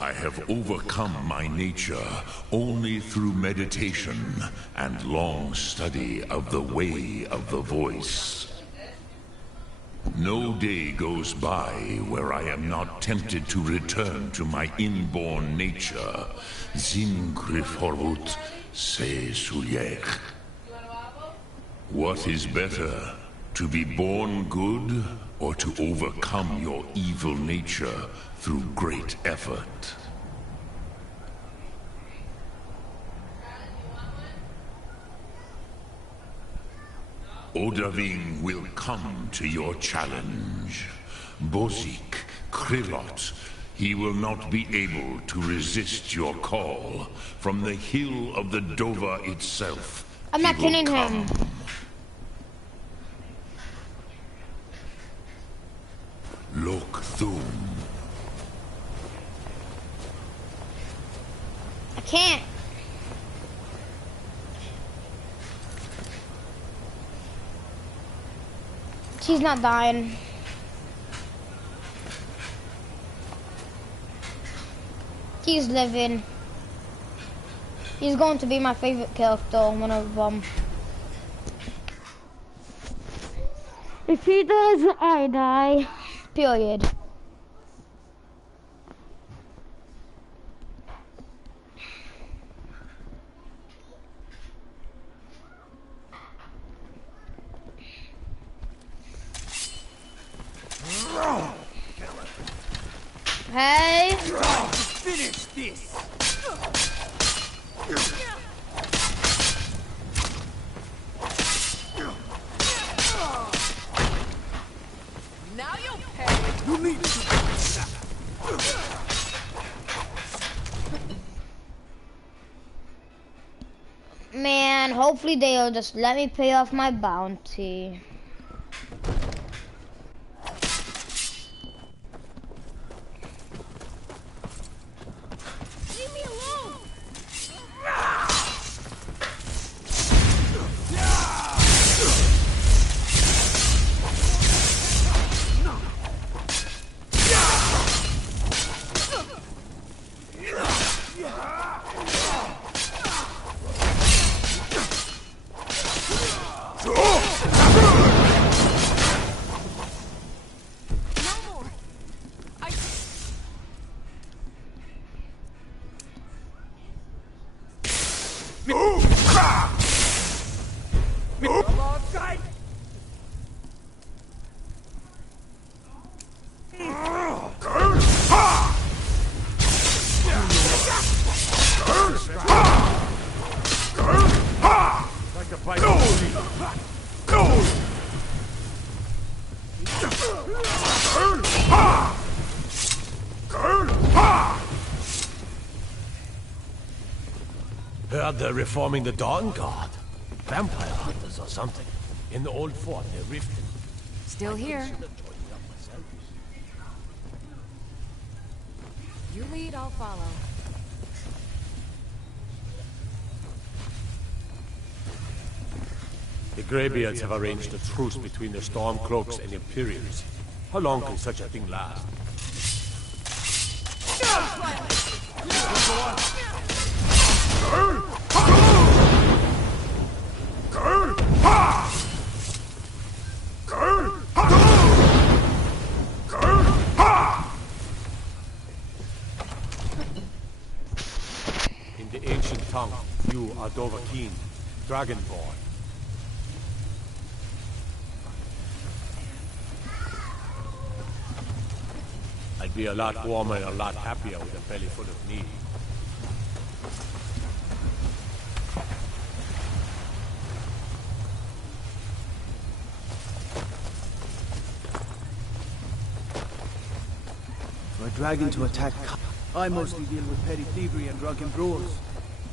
I have overcome my nature only through meditation and long study of the way of the voice. No day goes by where I am not tempted to return to my inborn nature. Zingriforut se suyech. What is better, to be born good or to overcome your evil nature through great effort? Odaving will come to your challenge. Bozik, Krillot, He will not be able to resist your call. From the hill of the Dova itself, I'm not killing him. Look Thum. I can't. She's not dying. He's living. He's going to be my favorite character, one of them. If he does, I die. Period. Hey! Finish this! Now you'll pay! You need to... Man, hopefully they'll just let me pay off my bounty. Leave me alone! Heard they're reforming the Dawn Guard. Vampire hunters or something. In the old fort near Riften. Still here. You lead, I'll follow. The Greybeards have arranged a truce between the Stormcloaks and Imperials. How long can such a thing last? In the ancient tongue, you are Dovahkiin, Dragonborn. I'd be a lot warmer and a lot happier with a belly full of meat. For a dragon to attack... I mostly deal with petty thievery and drunken brawls.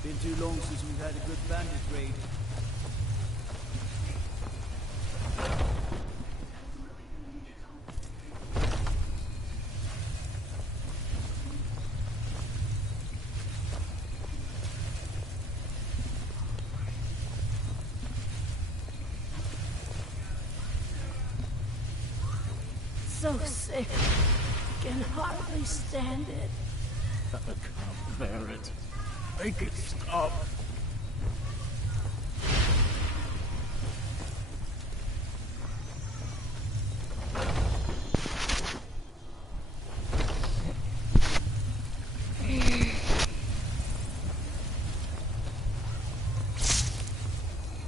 Been too long since we've had a good bandit raid. So sick. Can hardly stand it. I can't bear it. Make it stop.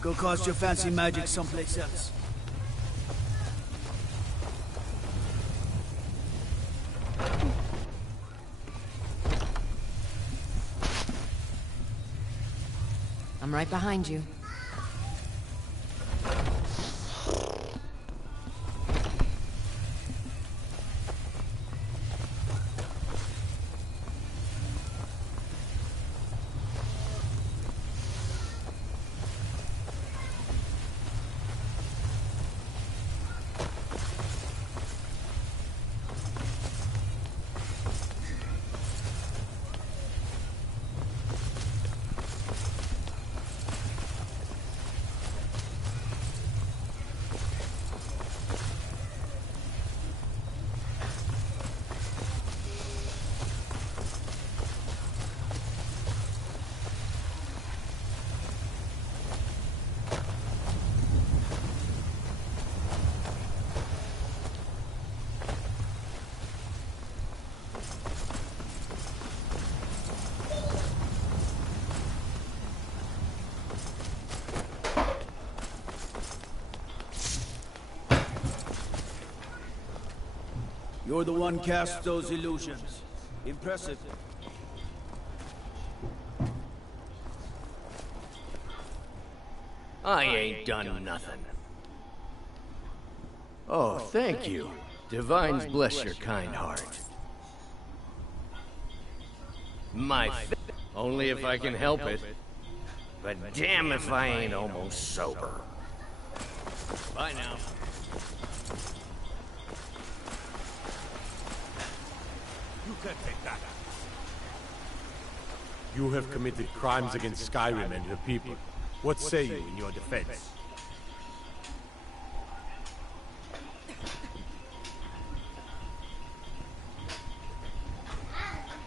Go cast your fancy magic someplace else. I'm right behind you. You're the one cast those illusions. Impressive. I ain't done nothing. Oh, thank you. Divines bless your kind heart. Only if I can help it. But damn if I ain't almost sober. Bye now. You can take that. You have committed crimes against Skyrim and her people. What say you in your defense?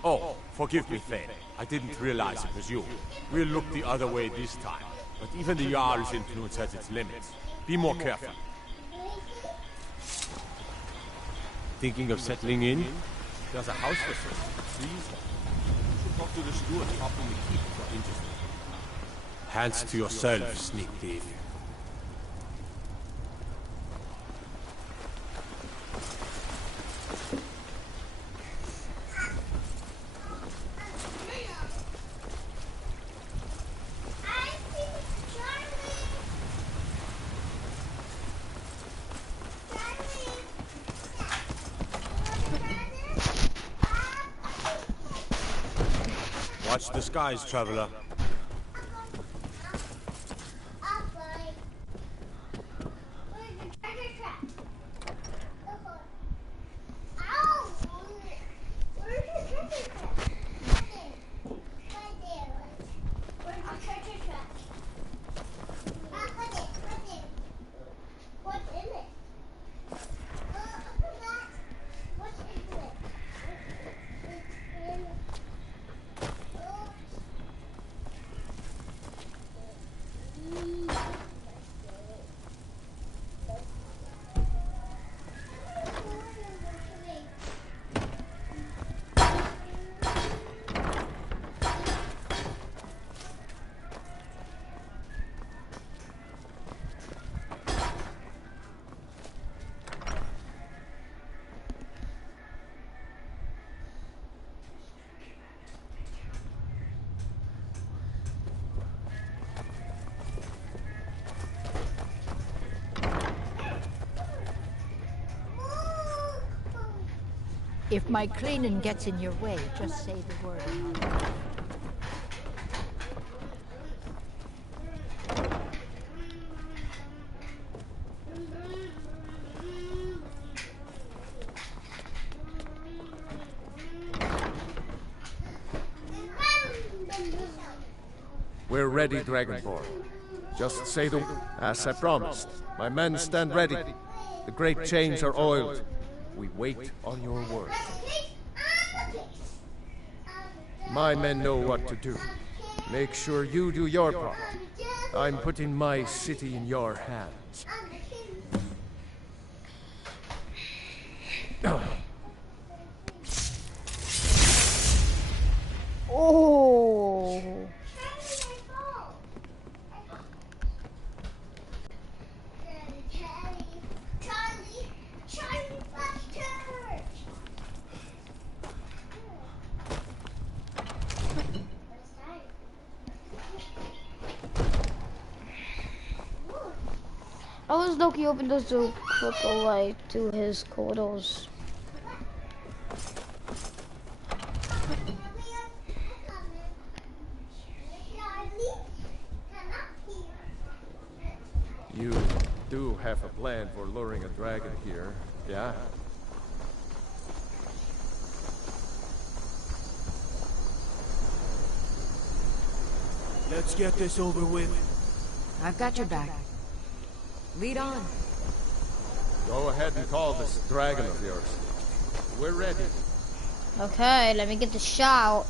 Oh, forgive me, Thane. I didn't realize it was you. We'll look the other way this time. But even the Jarl's influence has its limits. Be more careful. Thinking of settling in? There's a house for sale. Please. You should talk to the steward up in the keep if you're interested. Hands to yourself, sneak thief. Watch the skies, traveler. If my cleaning gets in your way, just say the word. We're ready, Dragonborn. Just say the... As I promised, my men stand ready. The great chains are oiled. We wait on your word. My men know what to do. Make sure you do your part. I'm putting my city in your hands. Oh. I was lucky open this to quick away to his quarters. You do have a plan for luring a dragon here, yeah? Let's get this over with. I've got your back. Lead on. Go ahead and call this dragon of yours. We're ready. Okay, let me get the shout.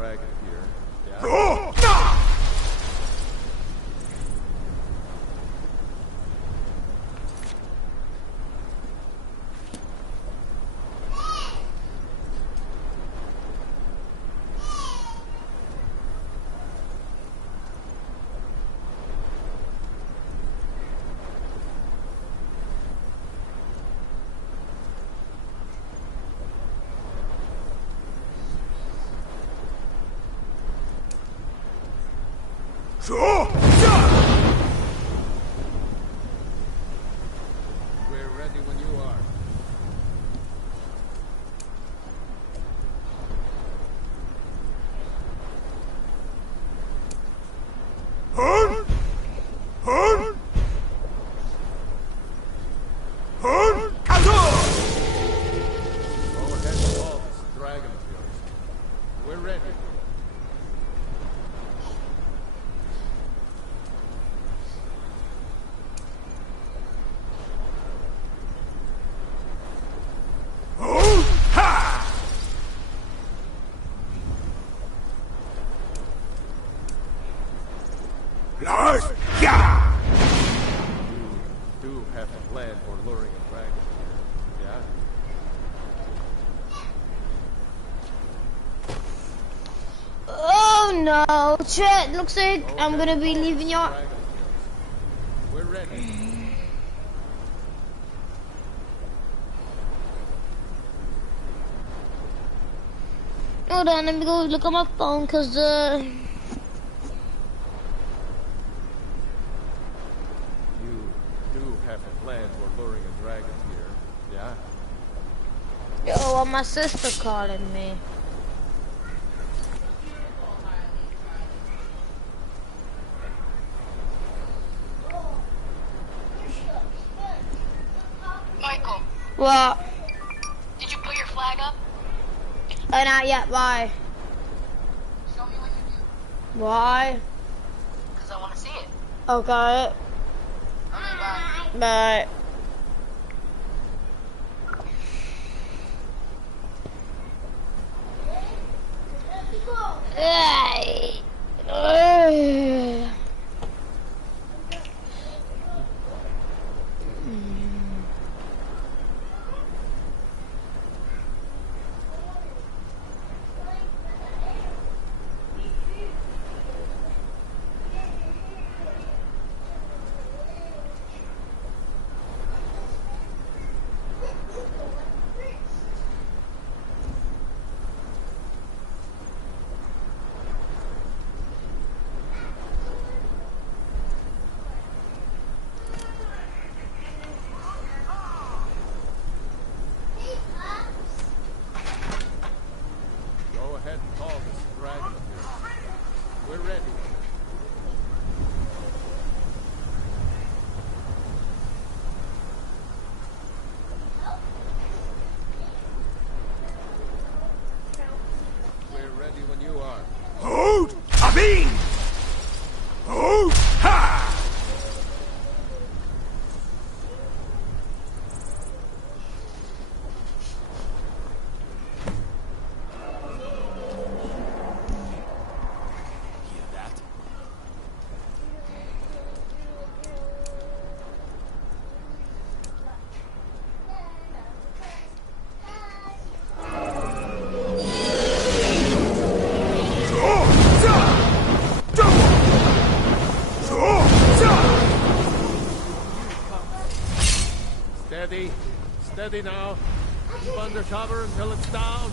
dragon here. Yeah? We're ready when you are. Overhead the wall, this dragon of yours. We're ready. You do have a plan for luring a dragon here, yeah? Oh no, Chet, looks like I'm gonna be leaving your... We're ready. Hold on, let me go look at my phone, cause You do have a plan for luring a dragon here, yeah? Yo, my sister calling me. Michael, What? did you put your flag up? Not yet, why? Show me what you do. Why? Because I want to see it. Okay. Okay, bye. Bye. Go ahead and call this dragon here. We're ready. We're ready when you are. Hold! Abin! Hold! Ha! Hear that? Steady. Steady now. Keep under cover until it's down.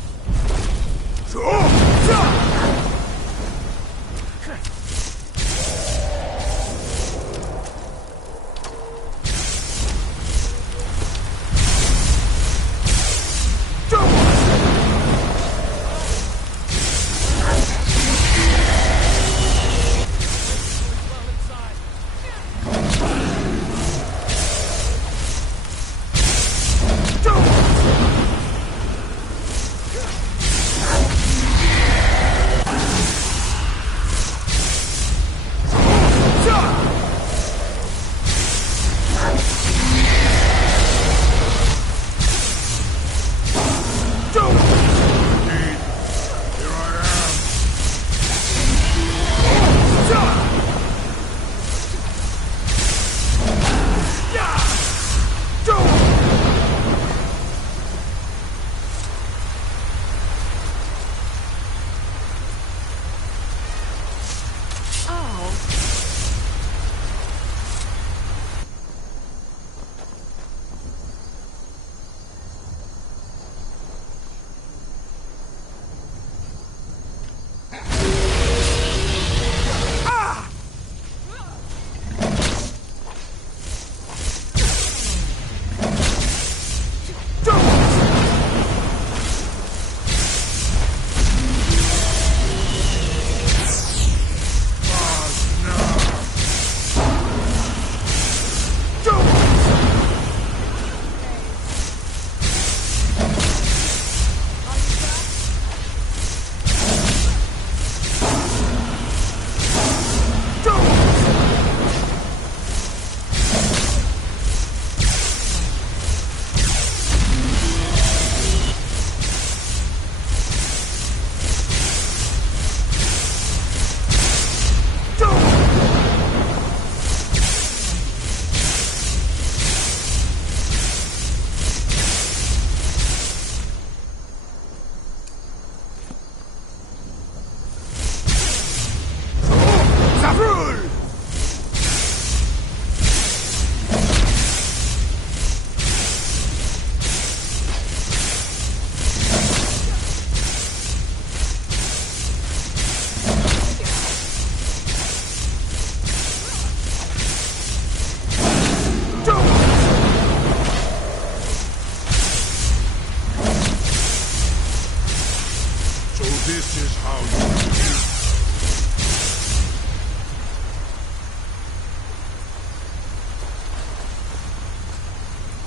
This is how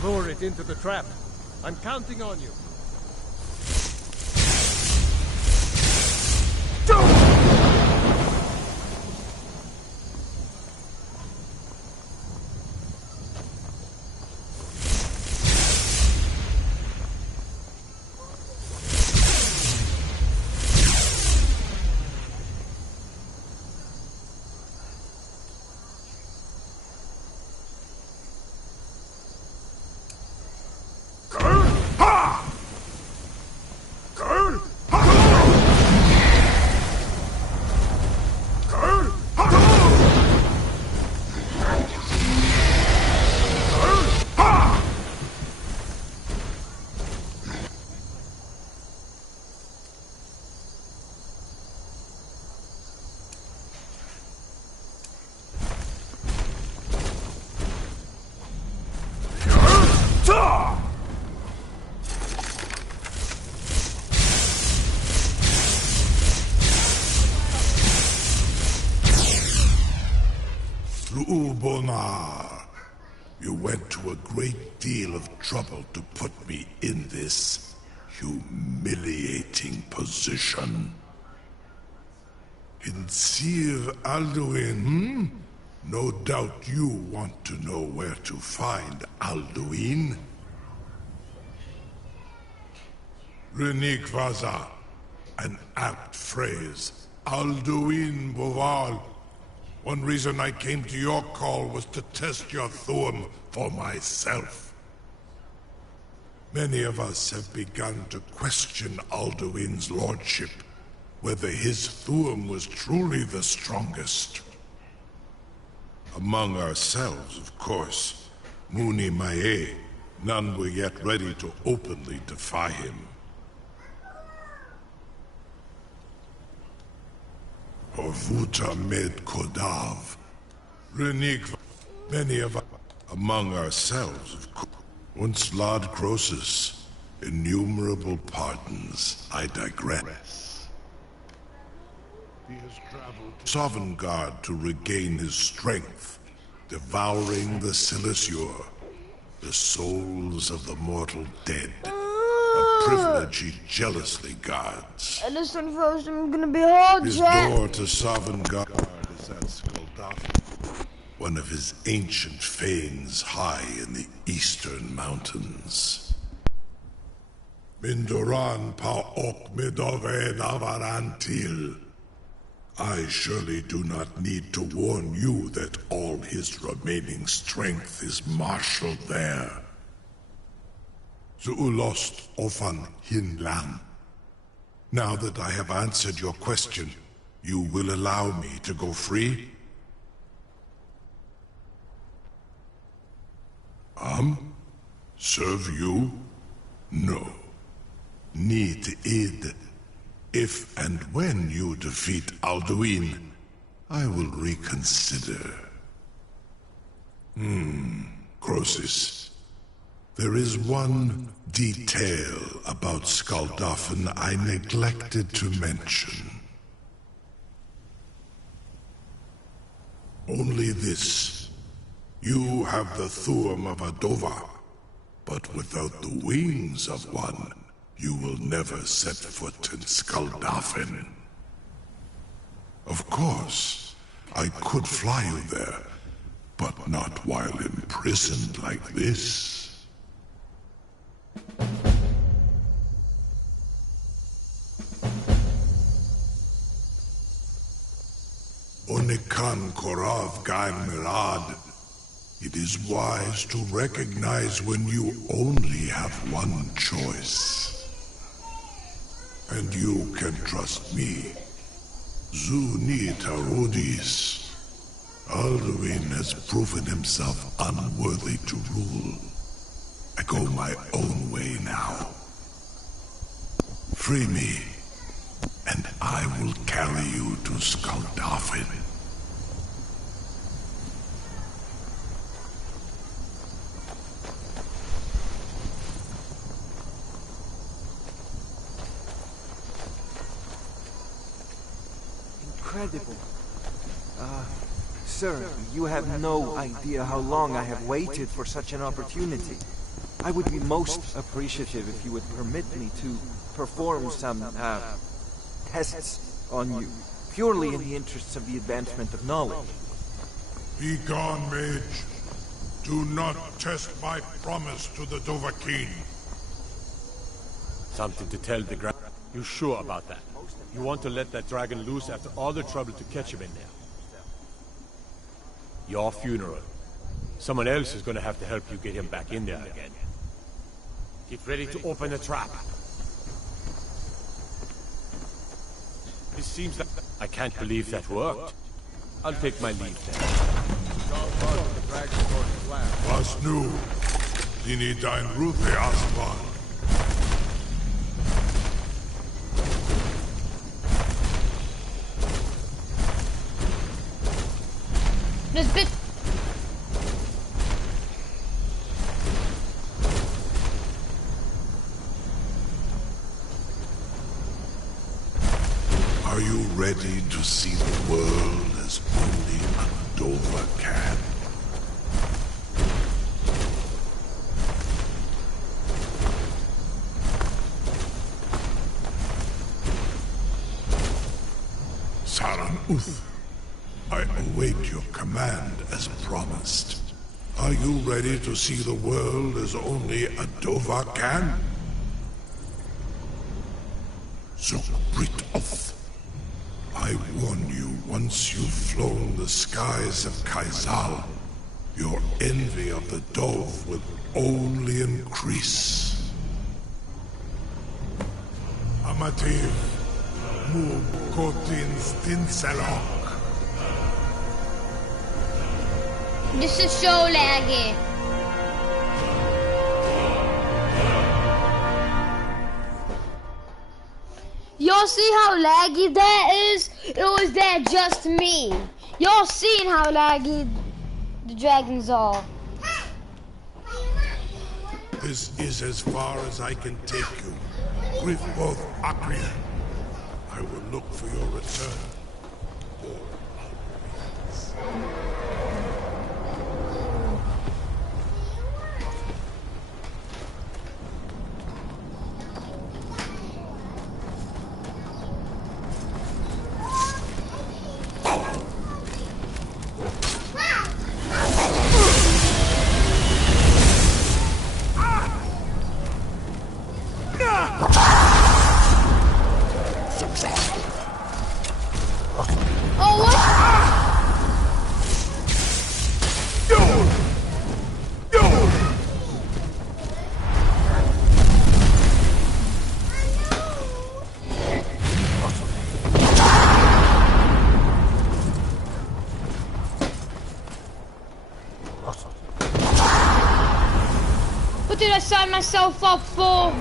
you Lure it into the trap. I'm counting on you. Lubonar, you went to a great deal of trouble to put me in this humiliating position. In Sir Alduin, No doubt you want to know where to find Alduin. Renik Vaza, an apt phrase. Alduin Boval. One reason I came to your call was to test your Thuum for myself. Many of us have begun to question Alduin's lordship, whether his Thuum was truly the strongest. Among ourselves, of course, Muni Mae, none were yet ready to openly defy him. Orvuta Med Kodav, Renik, many of us, among ourselves, of course. Once Lord Croesus, innumerable pardons, I digress. He has traveled to Sovngarde to regain his strength, devouring the Silissure, the souls of the mortal dead. A privilege he jealously guards. Edison first, I'm gonna be hard, His Jack. door to Sovngarde is at Skuldafn, one of his ancient fanes high in the eastern mountains. Mindoran pa ok midove navarantil. I surely do not need to warn you that all his remaining strength is marshaled there. Zuulost ofan hinlam. Now that I have answered your question, you will allow me to go free? Serve you? No. Need id. If and when you defeat Alduin, I will reconsider. Croesus. There is one detail about Skuldafn I neglected to mention. Only this. You have the Thuum of a Dova, but without the wings of one, you will never set foot in Skuldafn. Of course, I could fly you there, but not while imprisoned like this. Onikan Korav Gan Mirad. It is wise to recognize when you only have one choice. And you can trust me. Zuni Tarudis. Alduin has proven himself unworthy to rule. I go my own way now. Free me, and I will carry you to Skuldafn. incredible. Sir, you have no idea how long I have waited for such an opportunity. I would be most appreciative if you would permit me to perform some, tests on you, purely in the interests of the advancement of knowledge. Be gone, mage. Do not test my promise to the Dovahkiin. Something to tell the Grand... You sure about that? You want to let that dragon loose after all the trouble to catch him in there? Your funeral. Someone else is gonna have to help you get him back in there again. Get ready to open the trap. This seems like... I can't believe that worked. I'll take my leave then. Was nu? Dini dein Ruthe Aspan. This bit. Are you ready to see the world as only a Dova can? Saran Uth, I await your command as promised. Are you ready to see the world as only a Dova can? Zokbrit Oth, I warn you, once you've flown the skies of Kaizal, your envy of the Dove will only increase. Amativ, Mu Kotins Tinselok. This is so laggy. Y'all see how laggy that is? Or is that just me? Y'all seen how laggy the dragons are? This is as far as I can take you. With both Akria. I will look for your return. What did I sign myself up for?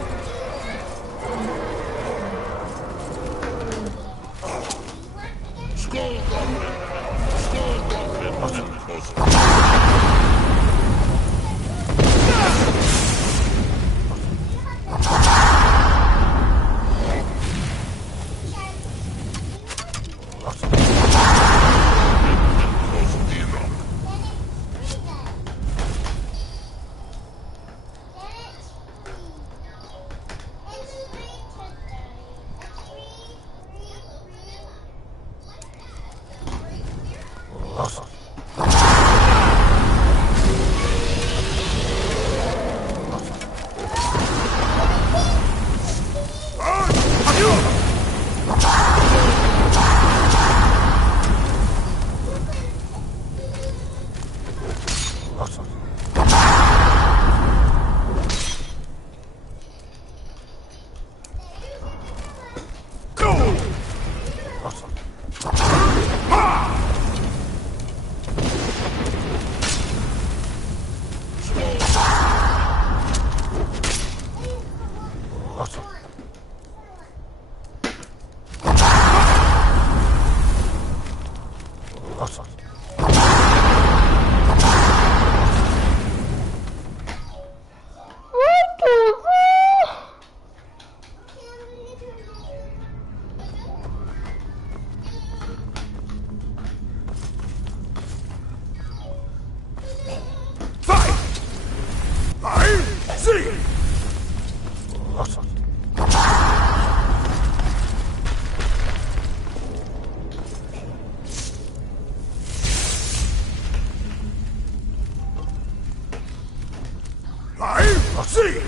See!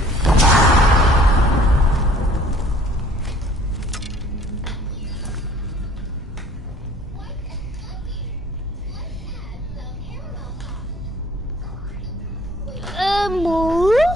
More?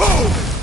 Foe!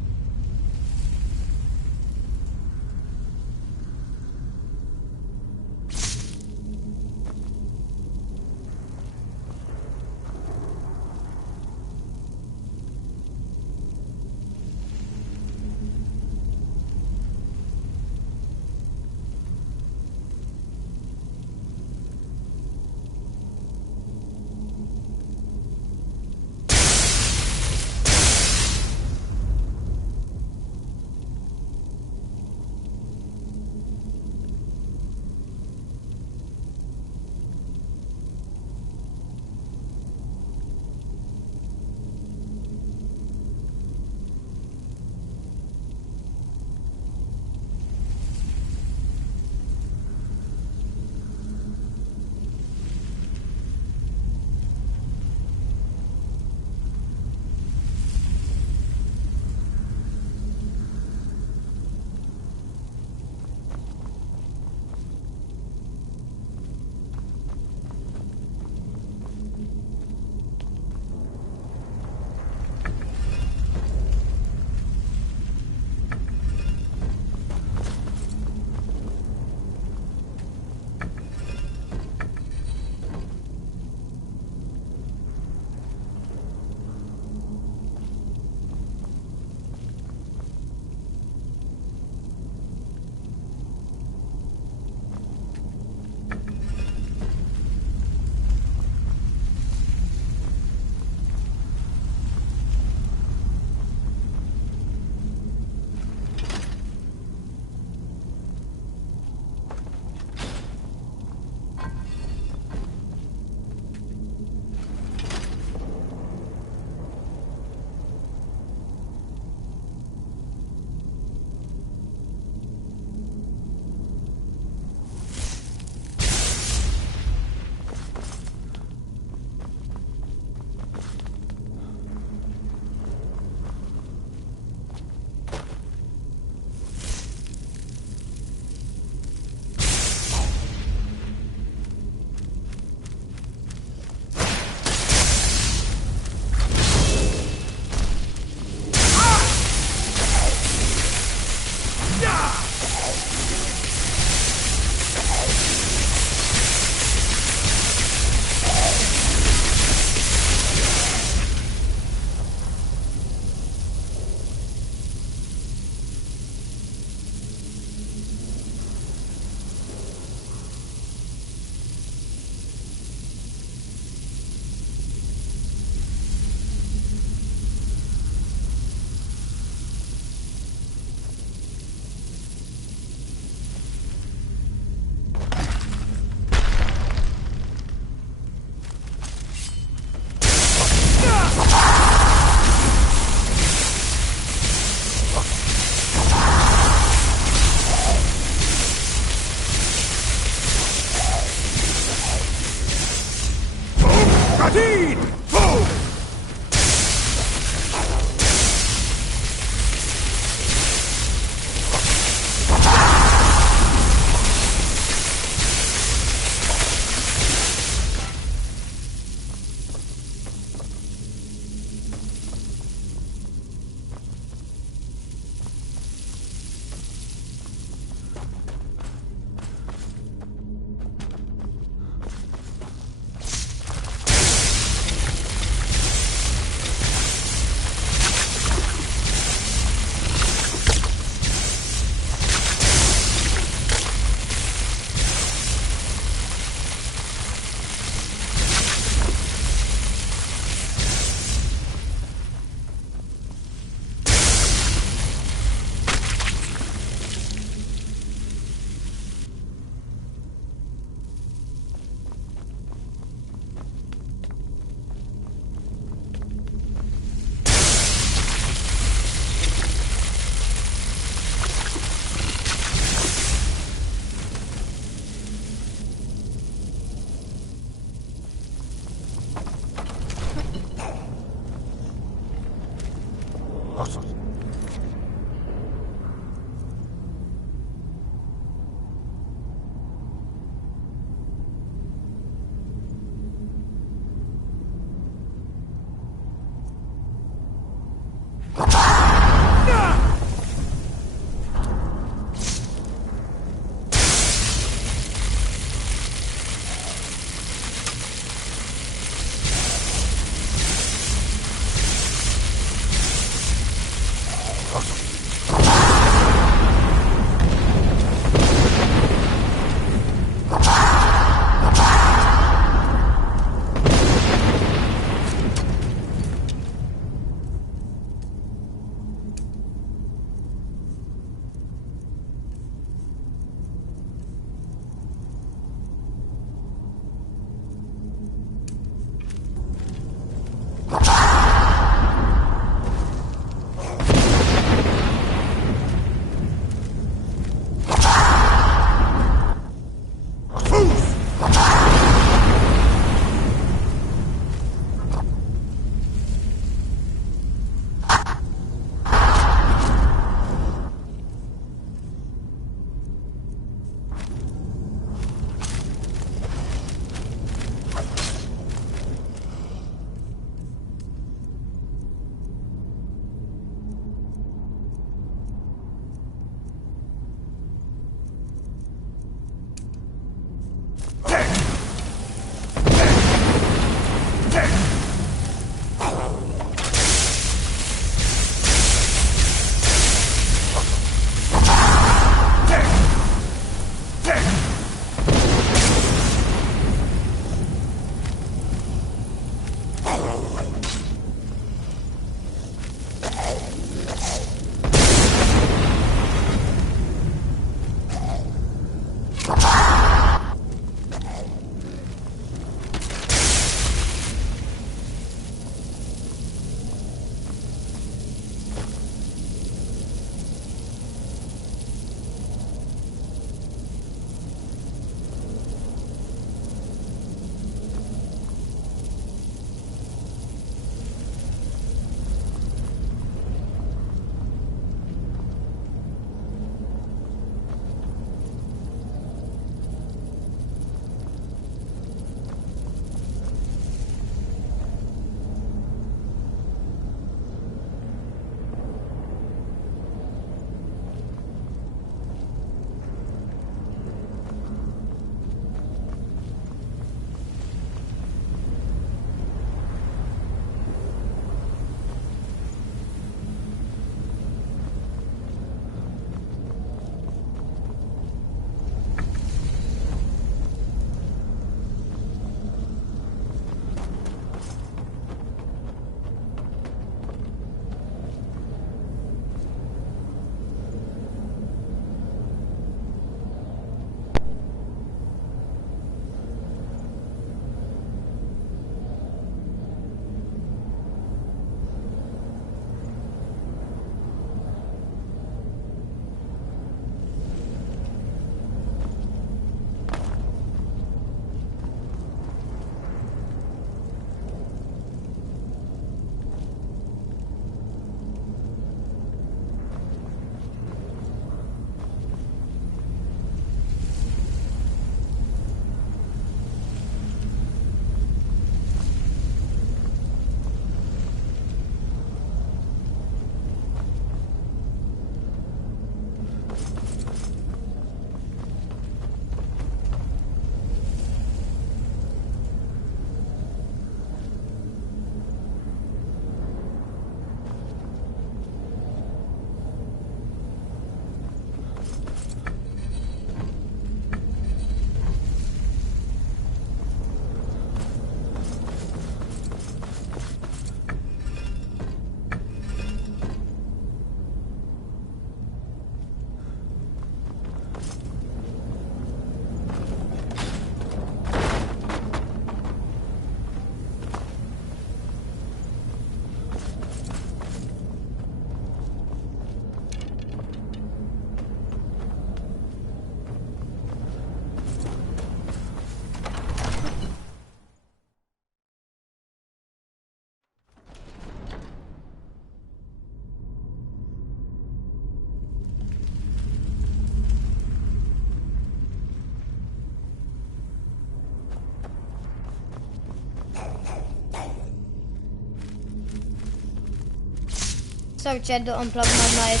Sorry, Chad, to unplug my mic.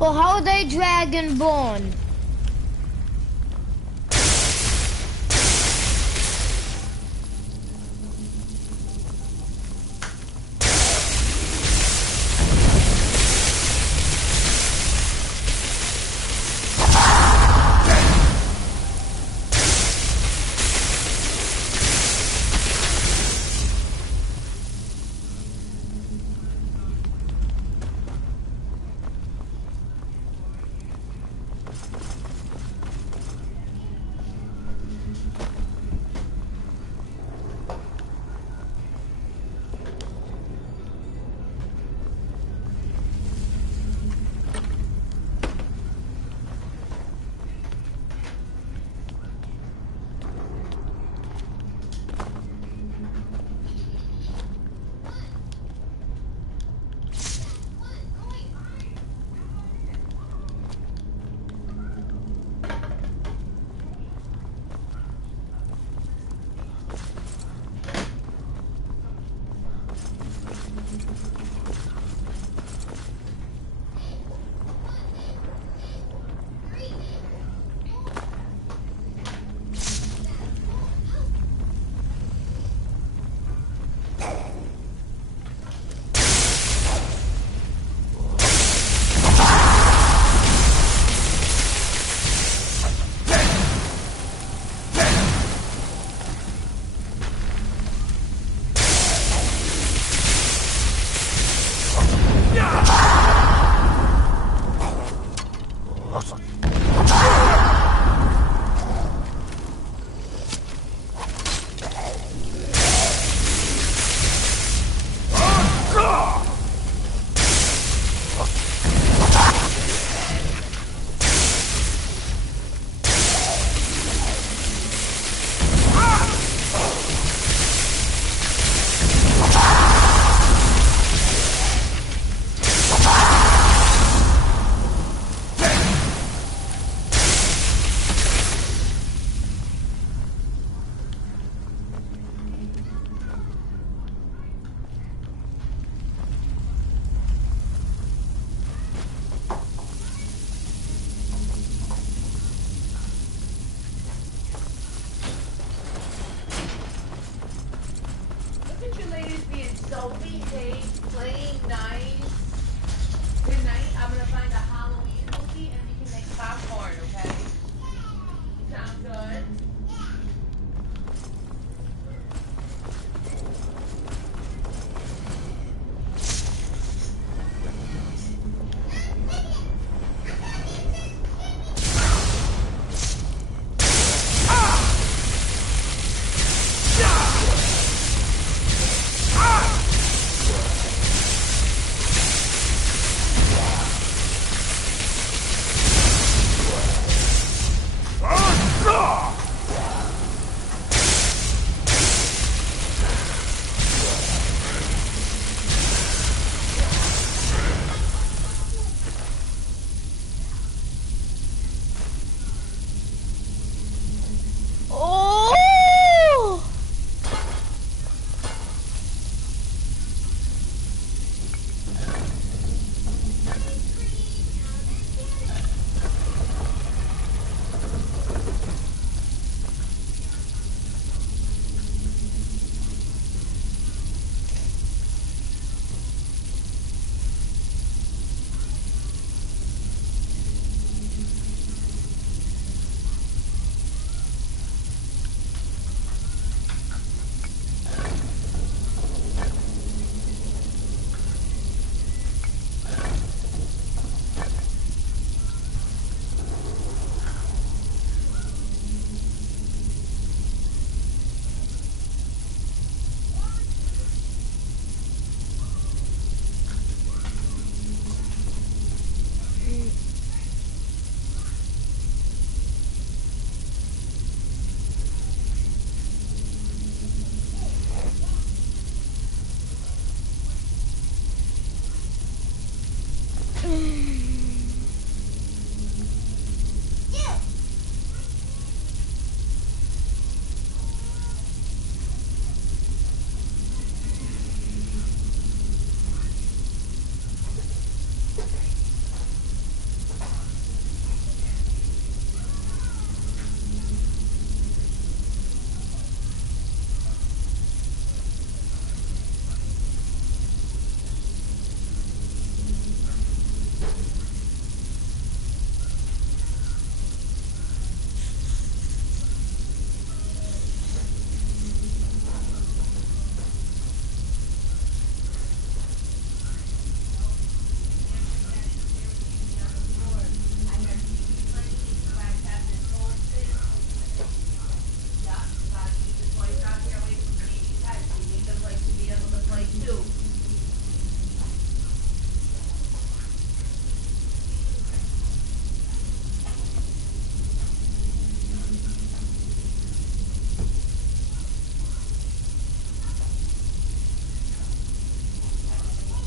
Well, how are they dragonborn?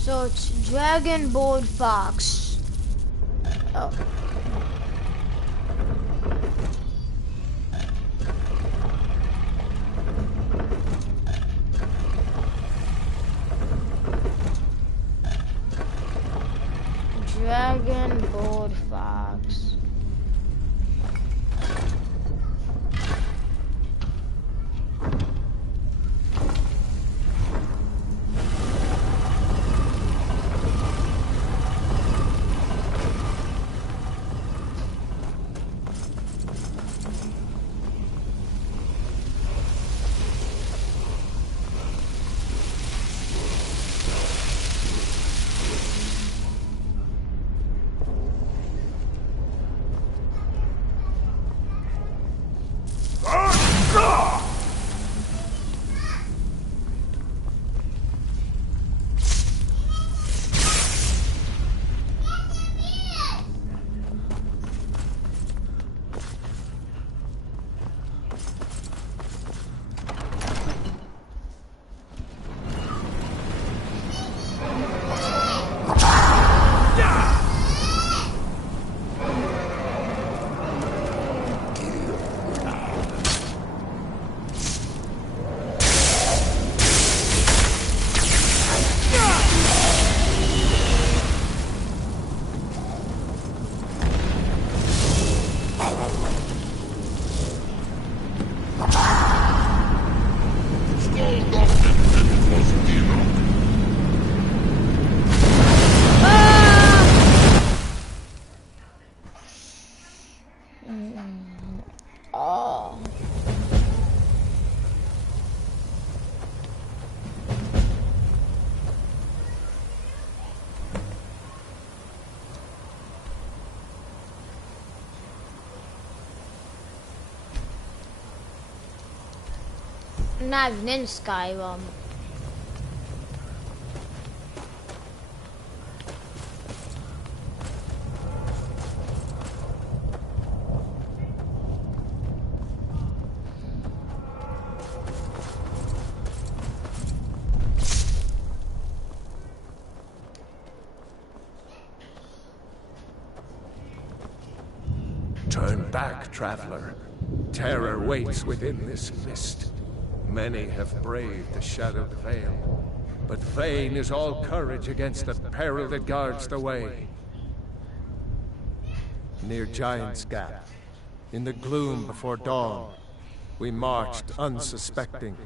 So it's Dragonborn Fox. Oh. Dragonborn Fox. Oh. Not even in Skyrim. Turn back, traveler. Terror waits within this mist. Many have braved the shadowed veil, but vain is all courage against the peril that guards the way. Near Giant's Gap, in the gloom before dawn, we marched unsuspecting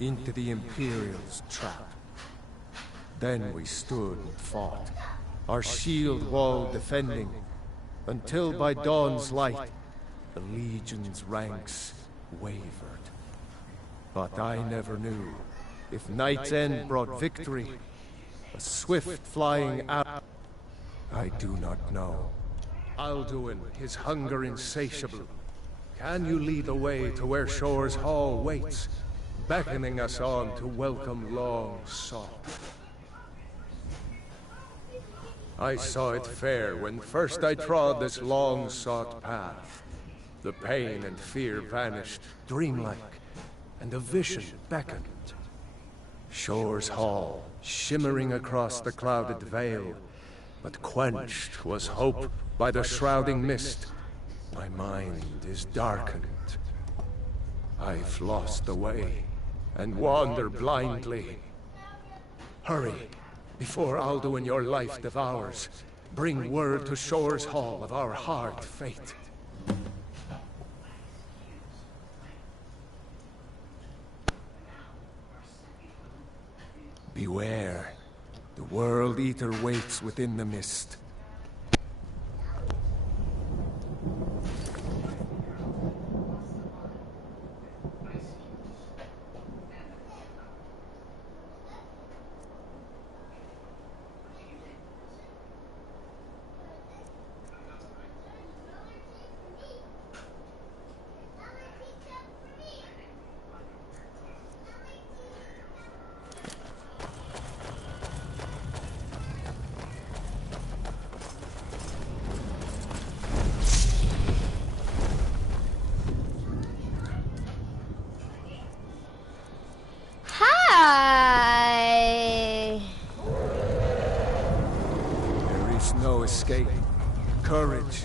into the Imperial's trap. Then we stood and fought, our shield wall defending, until by dawn's light, the Legion's ranks wavered. But I never knew if Night's End brought victory, a swift flying out. I do not know. Alduin, his hunger insatiable. Can you lead the way to where Shore's Hall waits, beckoning us on to welcome long sought? I saw it fair when first I trod this long-sought path. The pain and fear vanished, dreamlike, and a vision beckoned. Shore's Hall, shimmering across the clouded veil, but quenched was hope by the shrouding mist. My mind is darkened. I've lost the way, and wander blindly. Hurry, before Alduin your life devours. Bring word to Shore's Hall of our hard fate. Beware. The World Eater waits within the mist. no escape. Courage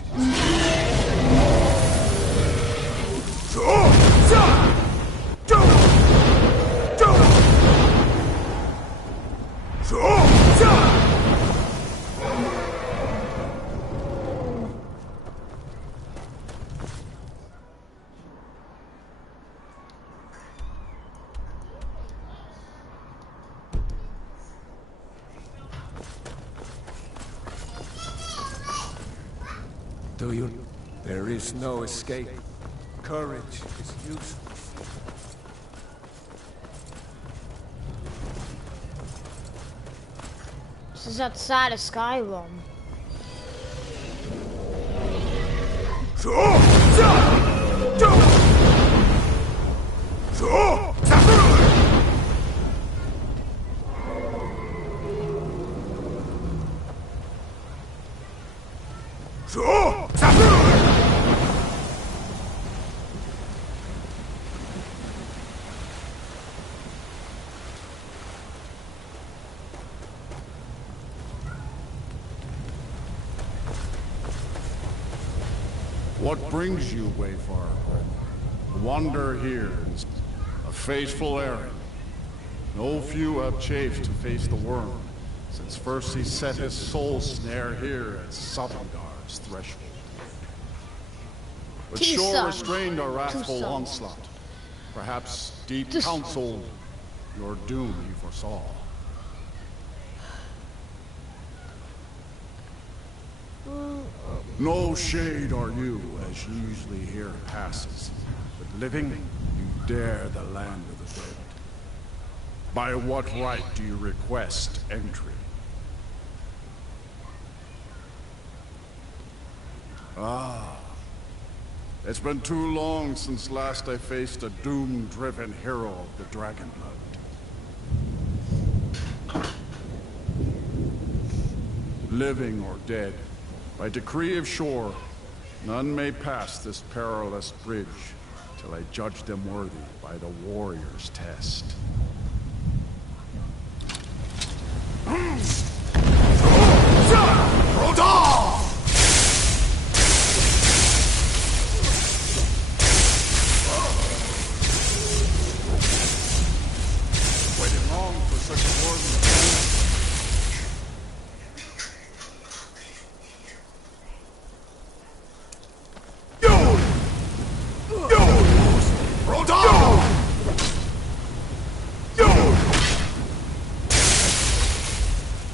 Do you? There is no escape. Courage is useful. This is outside of Skyrim. What brings you, Wayfarer? A wanderer here, a faithful errand. No few have chafed to face the worm, since first he set his soul snare here at Sovngar's threshold. But sure restrained our wrathful onslaught. Perhaps deep counsel, your doom he foresaw. No shade are you, as usually here passes. But living, you dare the land of the dead. By what right do you request entry? Ah. It's been too long since last I faced a doom-driven hero of the Dragonblood. Living or dead, by decree of Shore, none may pass this perilous bridge till I judge them worthy by the warrior's test. Waited long for such a worthy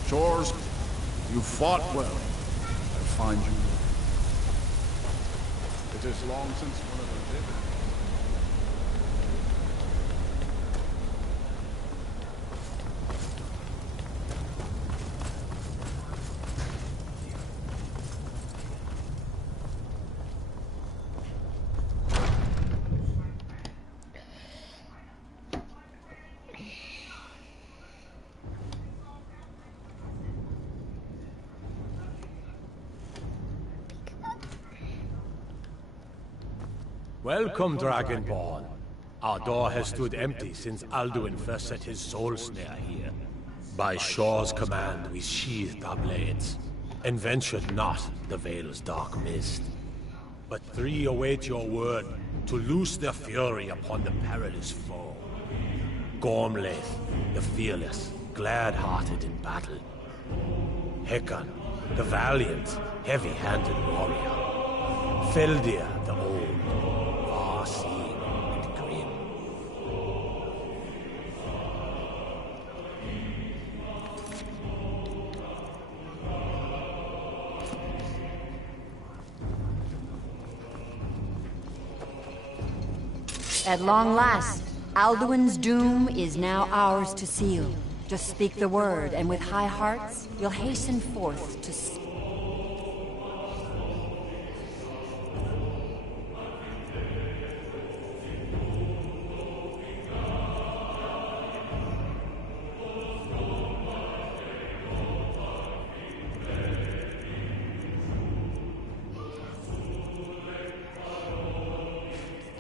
Shores, you fought well. I find you. It is long since one of them did. Welcome, Dragonborn. Our door has stood empty since Alduin first set his soul snare here. By Shore's command, we sheathed our blades, and ventured not the Vale's dark mist. But three await your word to loose their fury upon the perilous foe. Gormlaith, the fearless, glad-hearted in battle. Hekon, the valiant, heavy-handed warrior. Feldir, the old, far-seeing and grim. At long last, Alduin's doom is now ours to seal. Just speak the word, and with high hearts, you'll hasten forth to speak.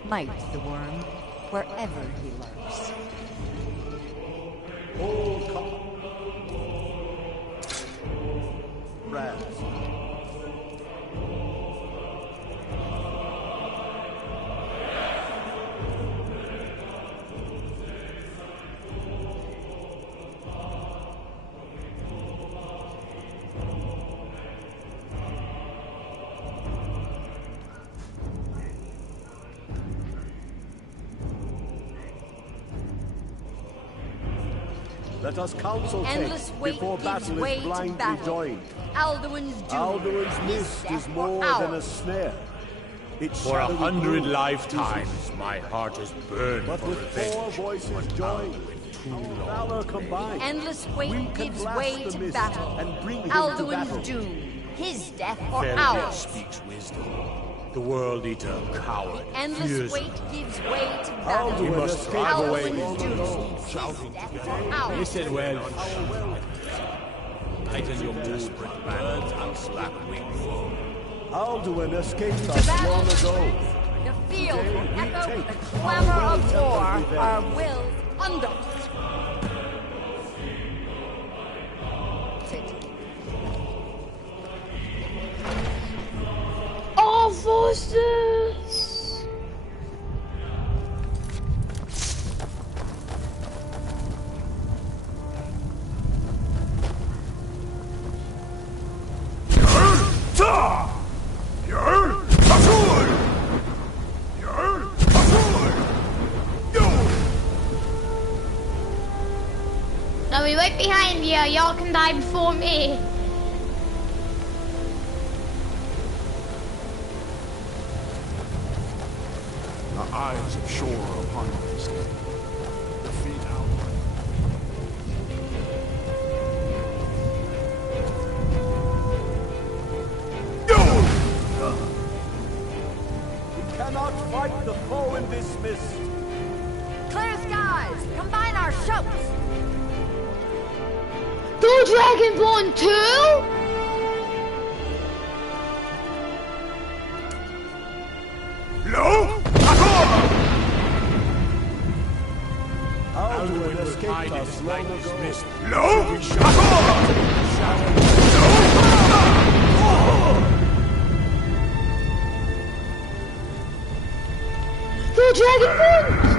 Might the worm, wherever he lurks. Old Raz, Let us counsel Endless take wait before gives battle way is to blindly battle. joined. Alduin's doom. Alduin's mist is more than a snare. Its For shadowy 100 gloom lifetimes, my heart is burned But for with revenge. 4 voices joined, our valor combined, Endless we wait can gives blast way the to mist battle. and bring him to battle. Alduin's doom. His death or Feldir ours. speaks wisdom. The World Eater, coward, Endless fears wait gives way to We battle. must drive away Alduin's the doom. shouting Death together. or ours. Listen well. Tighten your desperate bands and slack wing. Alduin escaped To us battle. long ago. The field Today will we echo take the clamor our of will war. tempered Our revenge. wills under. All forces! Now we right behind you. Y'all can die before me. The eyes of shore are upon us. Defeat out. We cannot fight the foe in this mist. Clear skies. Combine our shouts. Do Dragonborn too? Alduin escaped us long ago. Do Dragonborn!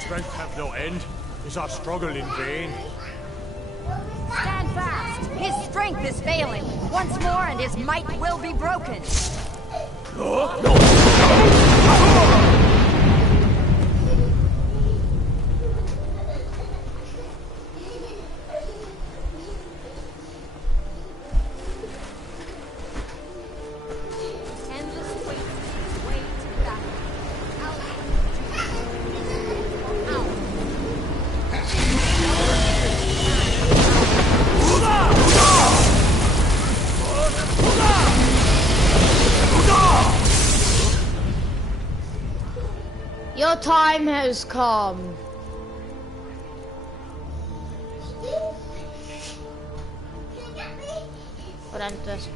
Strength have no end. Is our struggle in vain? Stand fast. His strength is failing. Once more and his might will be broken. Endless wait gives way to battle. Your time has come. What end this?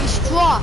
He's struck.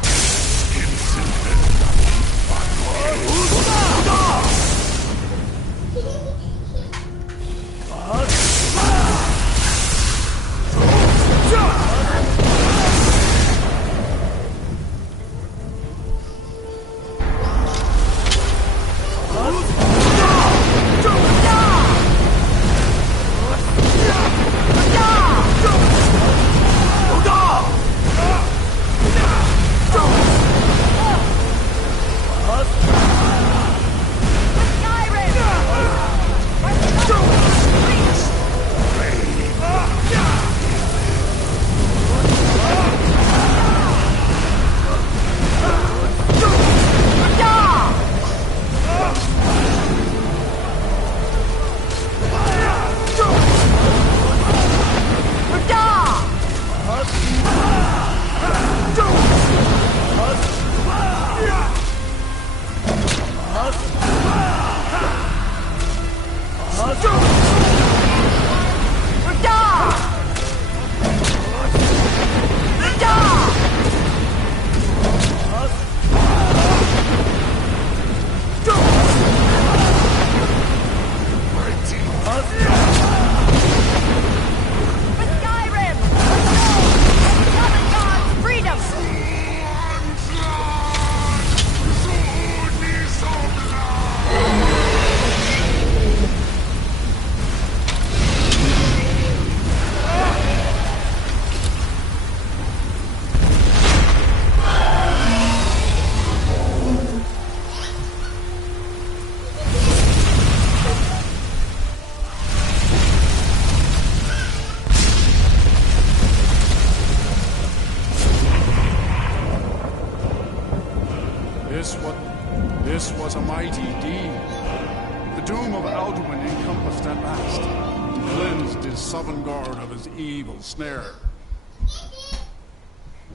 rid Sovngarde of his evil snare.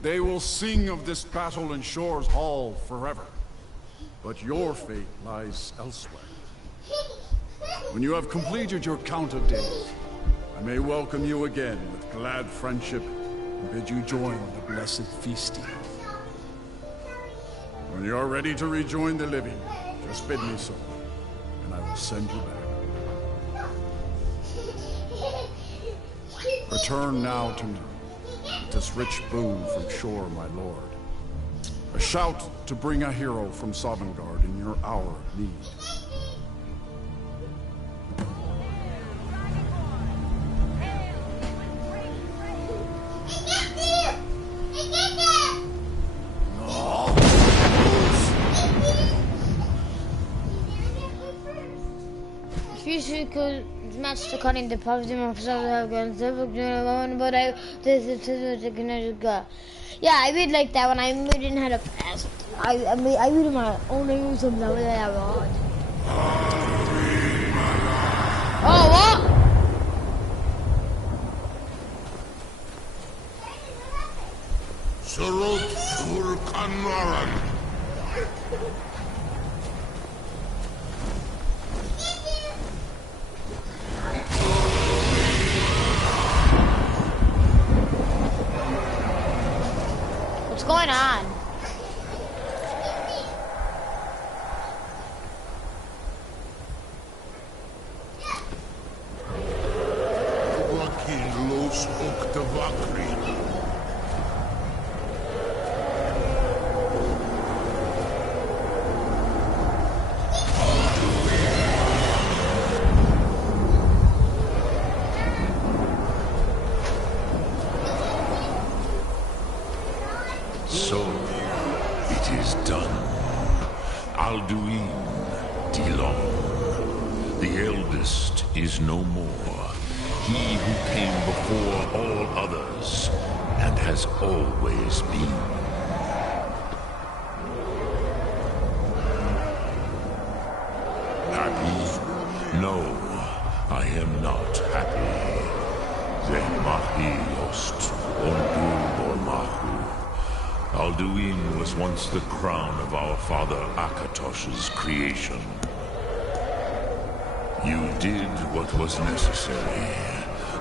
They will sing of this battle in Shore's Hall forever. But your fate lies elsewhere. When you have completed your count of days, I may welcome you again with glad friendship and bid you join the blessed feasting. When you are ready to rejoin the living, just bid me so, and I will send you back. Return now to me, with this rich boon from Shore, my lord. A shout to bring a hero from Sovngarde in your hour of need. Could match the cutting the poverty of but yeah, I read like that when I didn't have a past. I read my own name something that I wrote. Oh, what? Surut Furkanaran. What's going on? So, it is done. Alduin Dilong, the eldest, is no more. He who came before all others, and has always been. Happy? No, I am not happy. Zemahi Yost, Ondu or Mahu. Alduin was once the crown of our father Akatosh's creation. You did what was necessary.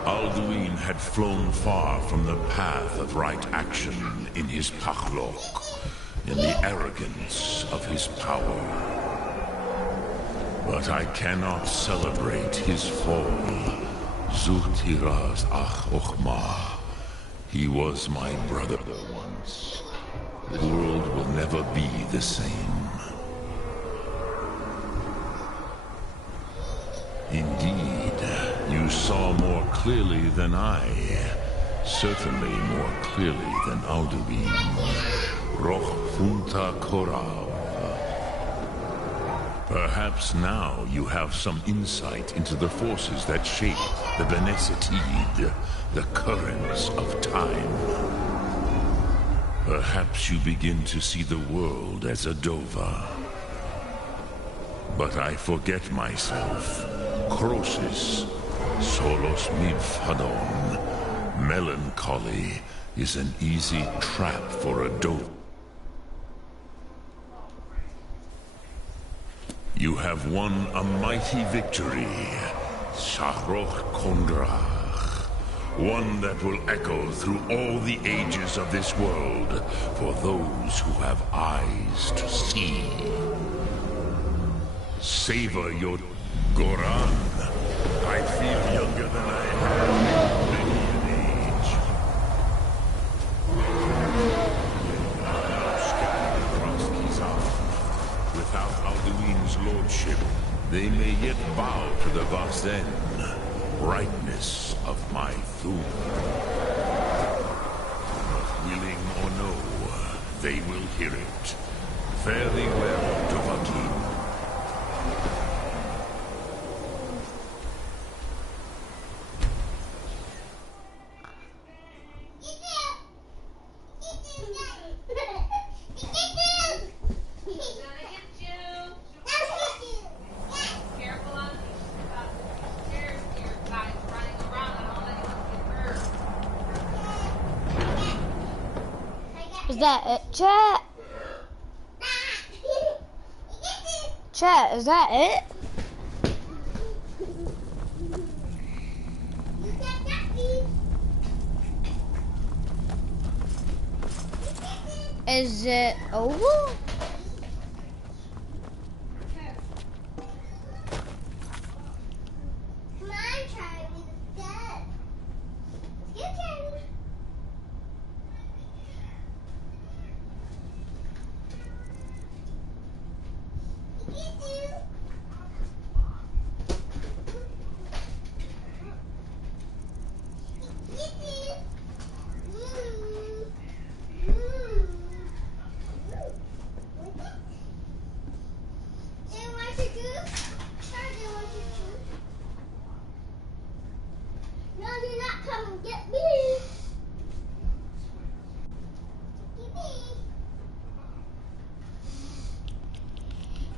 Alduin had flown far from the path of right action in his Pachlok, in the arrogance of his power. But I cannot celebrate his fall. Zutiraz Ach Ochma. He was my brother once. The world will never be the same. Indeed, you saw more clearly than I. Certainly more clearly than Alduin. Roch Funta Korav. Perhaps now you have some insight into the forces that shape the Benesatid, the currents of time. Perhaps you begin to see the world as a Dova. But I forget myself. Crosis, solos midfadon. Melancholy is an easy trap for a Dova. You have won a mighty victory, Shahroch Kondrach. One that will echo through all the ages of this world for those who have eyes to see. Savor your Goran. I feel younger than I have many an age. Now scattered across Kizar. Without Alduin's lordship, they may yet bow to the Vasen, brightness of my Thum. But willing or no, they will hear it. Fare thee well, Dovahkiin. Is that it, chat? Chat, is that it? Is it over?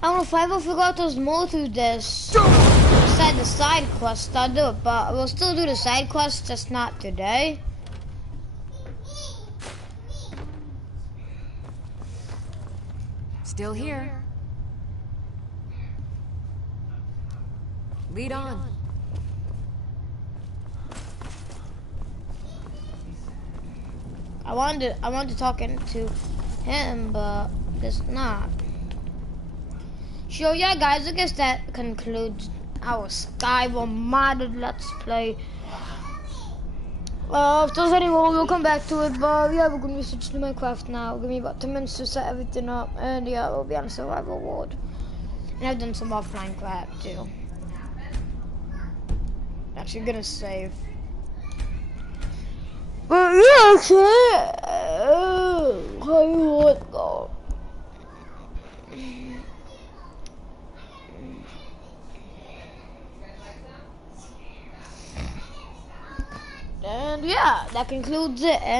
I don't know if I ever forgot there's more to this. Besides the side quest, I'll do it, but we'll still do the side quest, just not today. Still here. Lead on. I wanted to talk to him, but it's not. So yeah, guys, I guess that concludes our Skyrim modded Let's Play. If there's any more, we'll come back to it, but yeah, we're gonna be switching to Minecraft now. Give me about 10 minutes to set everything up, and yeah, we'll be on a survival world. And I've done some offline crap too. Actually gonna save. But yeah, actually, what though? And yeah, that concludes it.